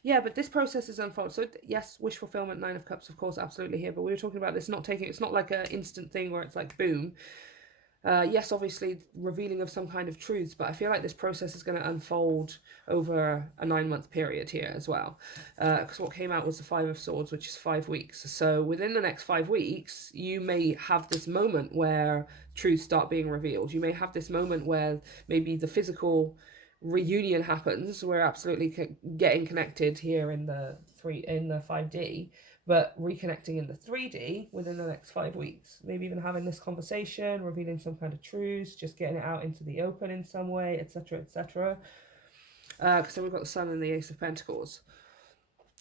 Yeah, but this process is unfolding. So yes, wish fulfillment, 9 of Cups, of course, absolutely here. But we were talking about this not taking... It's not like an instant thing where it's like, boom. Yes, obviously revealing of some kind of truths, but I feel like this process is going to unfold over a 9-month period here as well. Because what came out was the 5 of Swords, which is 5 weeks. So within the next 5 weeks, you may have this moment where truths start being revealed. You may have this moment where maybe the physical reunion happens. We're absolutely getting connected here in the 5D. But reconnecting in the 3D within the next 5 weeks. Maybe even having this conversation, revealing some kind of truths, just getting it out into the open in some way, etc., etc. Because then we've got the Sun and the Ace of Pentacles.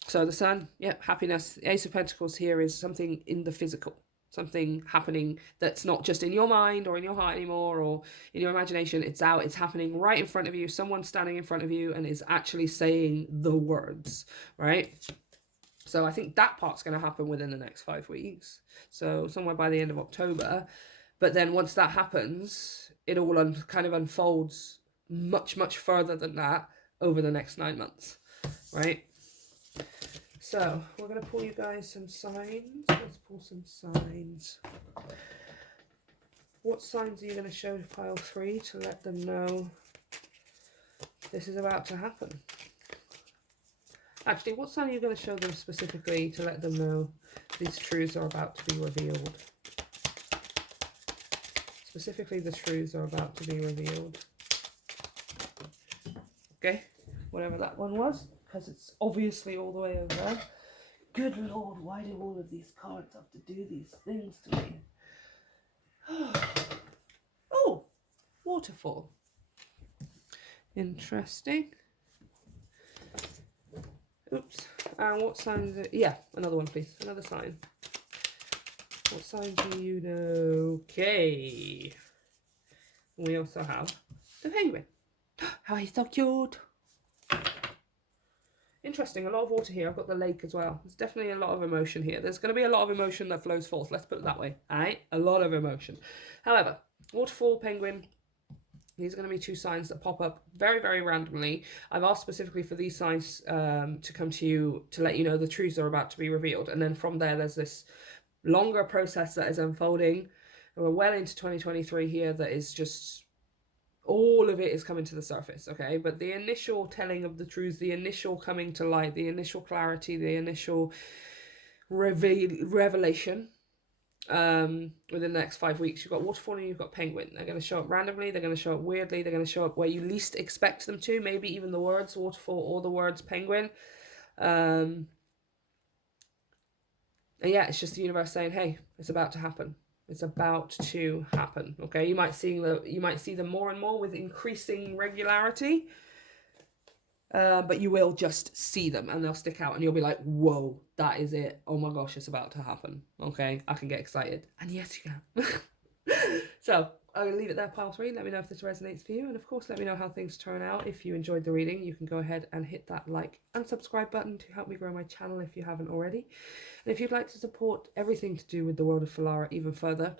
So the Sun, yeah, happiness. The Ace of Pentacles here is something in the physical. Something happening that's not just in your mind or in your heart anymore or in your imagination. It's out. It's happening right in front of you. Someone standing in front of you and is actually saying the words, right? So I think that part's going to happen within the next 5 weeks. So somewhere by the end of October. But then once that happens, it all kind of unfolds much, much further than that over the next 9 months, right? So we're going to pull you guys some signs. Let's pull some signs. What signs are you going to show to pile 3 to let them know this is about to happen? Actually, what sign are you going to show them specifically to let them know these truths are about to be revealed? Specifically, the truths are about to be revealed. Okay, whatever that one was, because it's obviously all the way over there. Good Lord, why do all of these cards have to do these things to me? Oh, waterfall. Interesting. Oops. And what sign is it? Yeah, another one, please. Another sign. What sign do you know? Okay. We also have the penguin. How he's so cute. Interesting. A lot of water here. I've got the lake as well. There's definitely a lot of emotion here. There's going to be a lot of emotion that flows forth. Let's put it that way. All right? A lot of emotion. However, waterfall, penguin. These are going to be 2 signs that pop up very, very randomly. I've asked specifically for these signs to come to you to let you know the truths are about to be revealed. And then from there, there's this longer process that is unfolding. And we're well into 2023 here that is just... all of it is coming to the surface, okay? But the initial telling of the truths, the initial coming to light, the initial clarity, the initial revelation... within the next 5 weeks, you've got waterfall and you've got penguin. They're going to show up randomly, they're going to show up weirdly, they're going to show up where you least expect them to, maybe even the words waterfall or the words penguin. And yeah, it's just the universe saying, hey, it's about to happen. It's about to happen. Okay, you might see them more and more with increasing regularity. But you will just see them and they'll stick out and you'll be like, whoa, that is it. Oh my gosh, it's about to happen. Okay, I can get excited. And yes, you can. So, I'll leave it there, pile 3. Let me know if this resonates for you. And of course, let me know how things turn out. If you enjoyed the reading, you can go ahead and hit that like and subscribe button to help me grow my channel if you haven't already. And if you'd like to support everything to do with the world of Filara even further,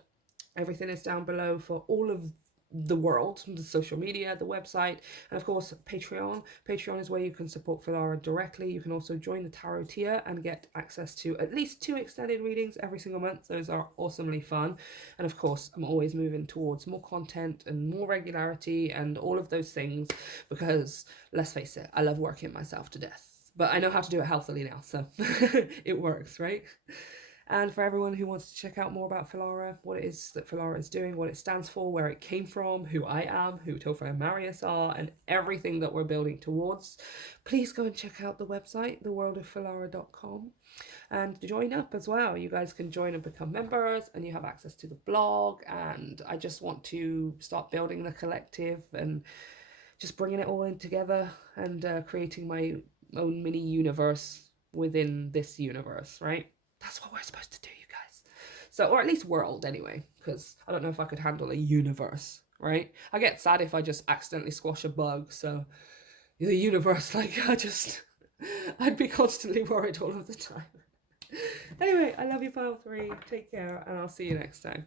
everything is down below for all of the world, the social media, the website, and of course Patreon. Patreon is where you can support Filara directly. You can also join the tarot tier and get access to at least 2 extended readings every single month. Those are awesomely fun. And of course, I'm always moving towards more content and more regularity and all of those things, because let's face it, I love working myself to death, but I know how to do it healthily now, so it works, right? And for everyone who wants to check out more about Filara, what it is that Filara is doing, what it stands for, where it came from, who I am, who Topher and Marius are, and everything that we're building towards, please go and check out the website, theworldoffilara.com, and join up as well. You guys can join and become members, and you have access to the blog. And I just want to start building the collective and just bringing it all in together and creating my own mini universe within this universe, right? That's what we're supposed to do, you guys. So, or at least world anyway, because I don't know if I could handle a universe, right? I get sad if I just accidentally squash a bug. So the universe, like, I'd be constantly worried all of the time. Anyway, I love you, pile 3. Take care, and I'll see you next time.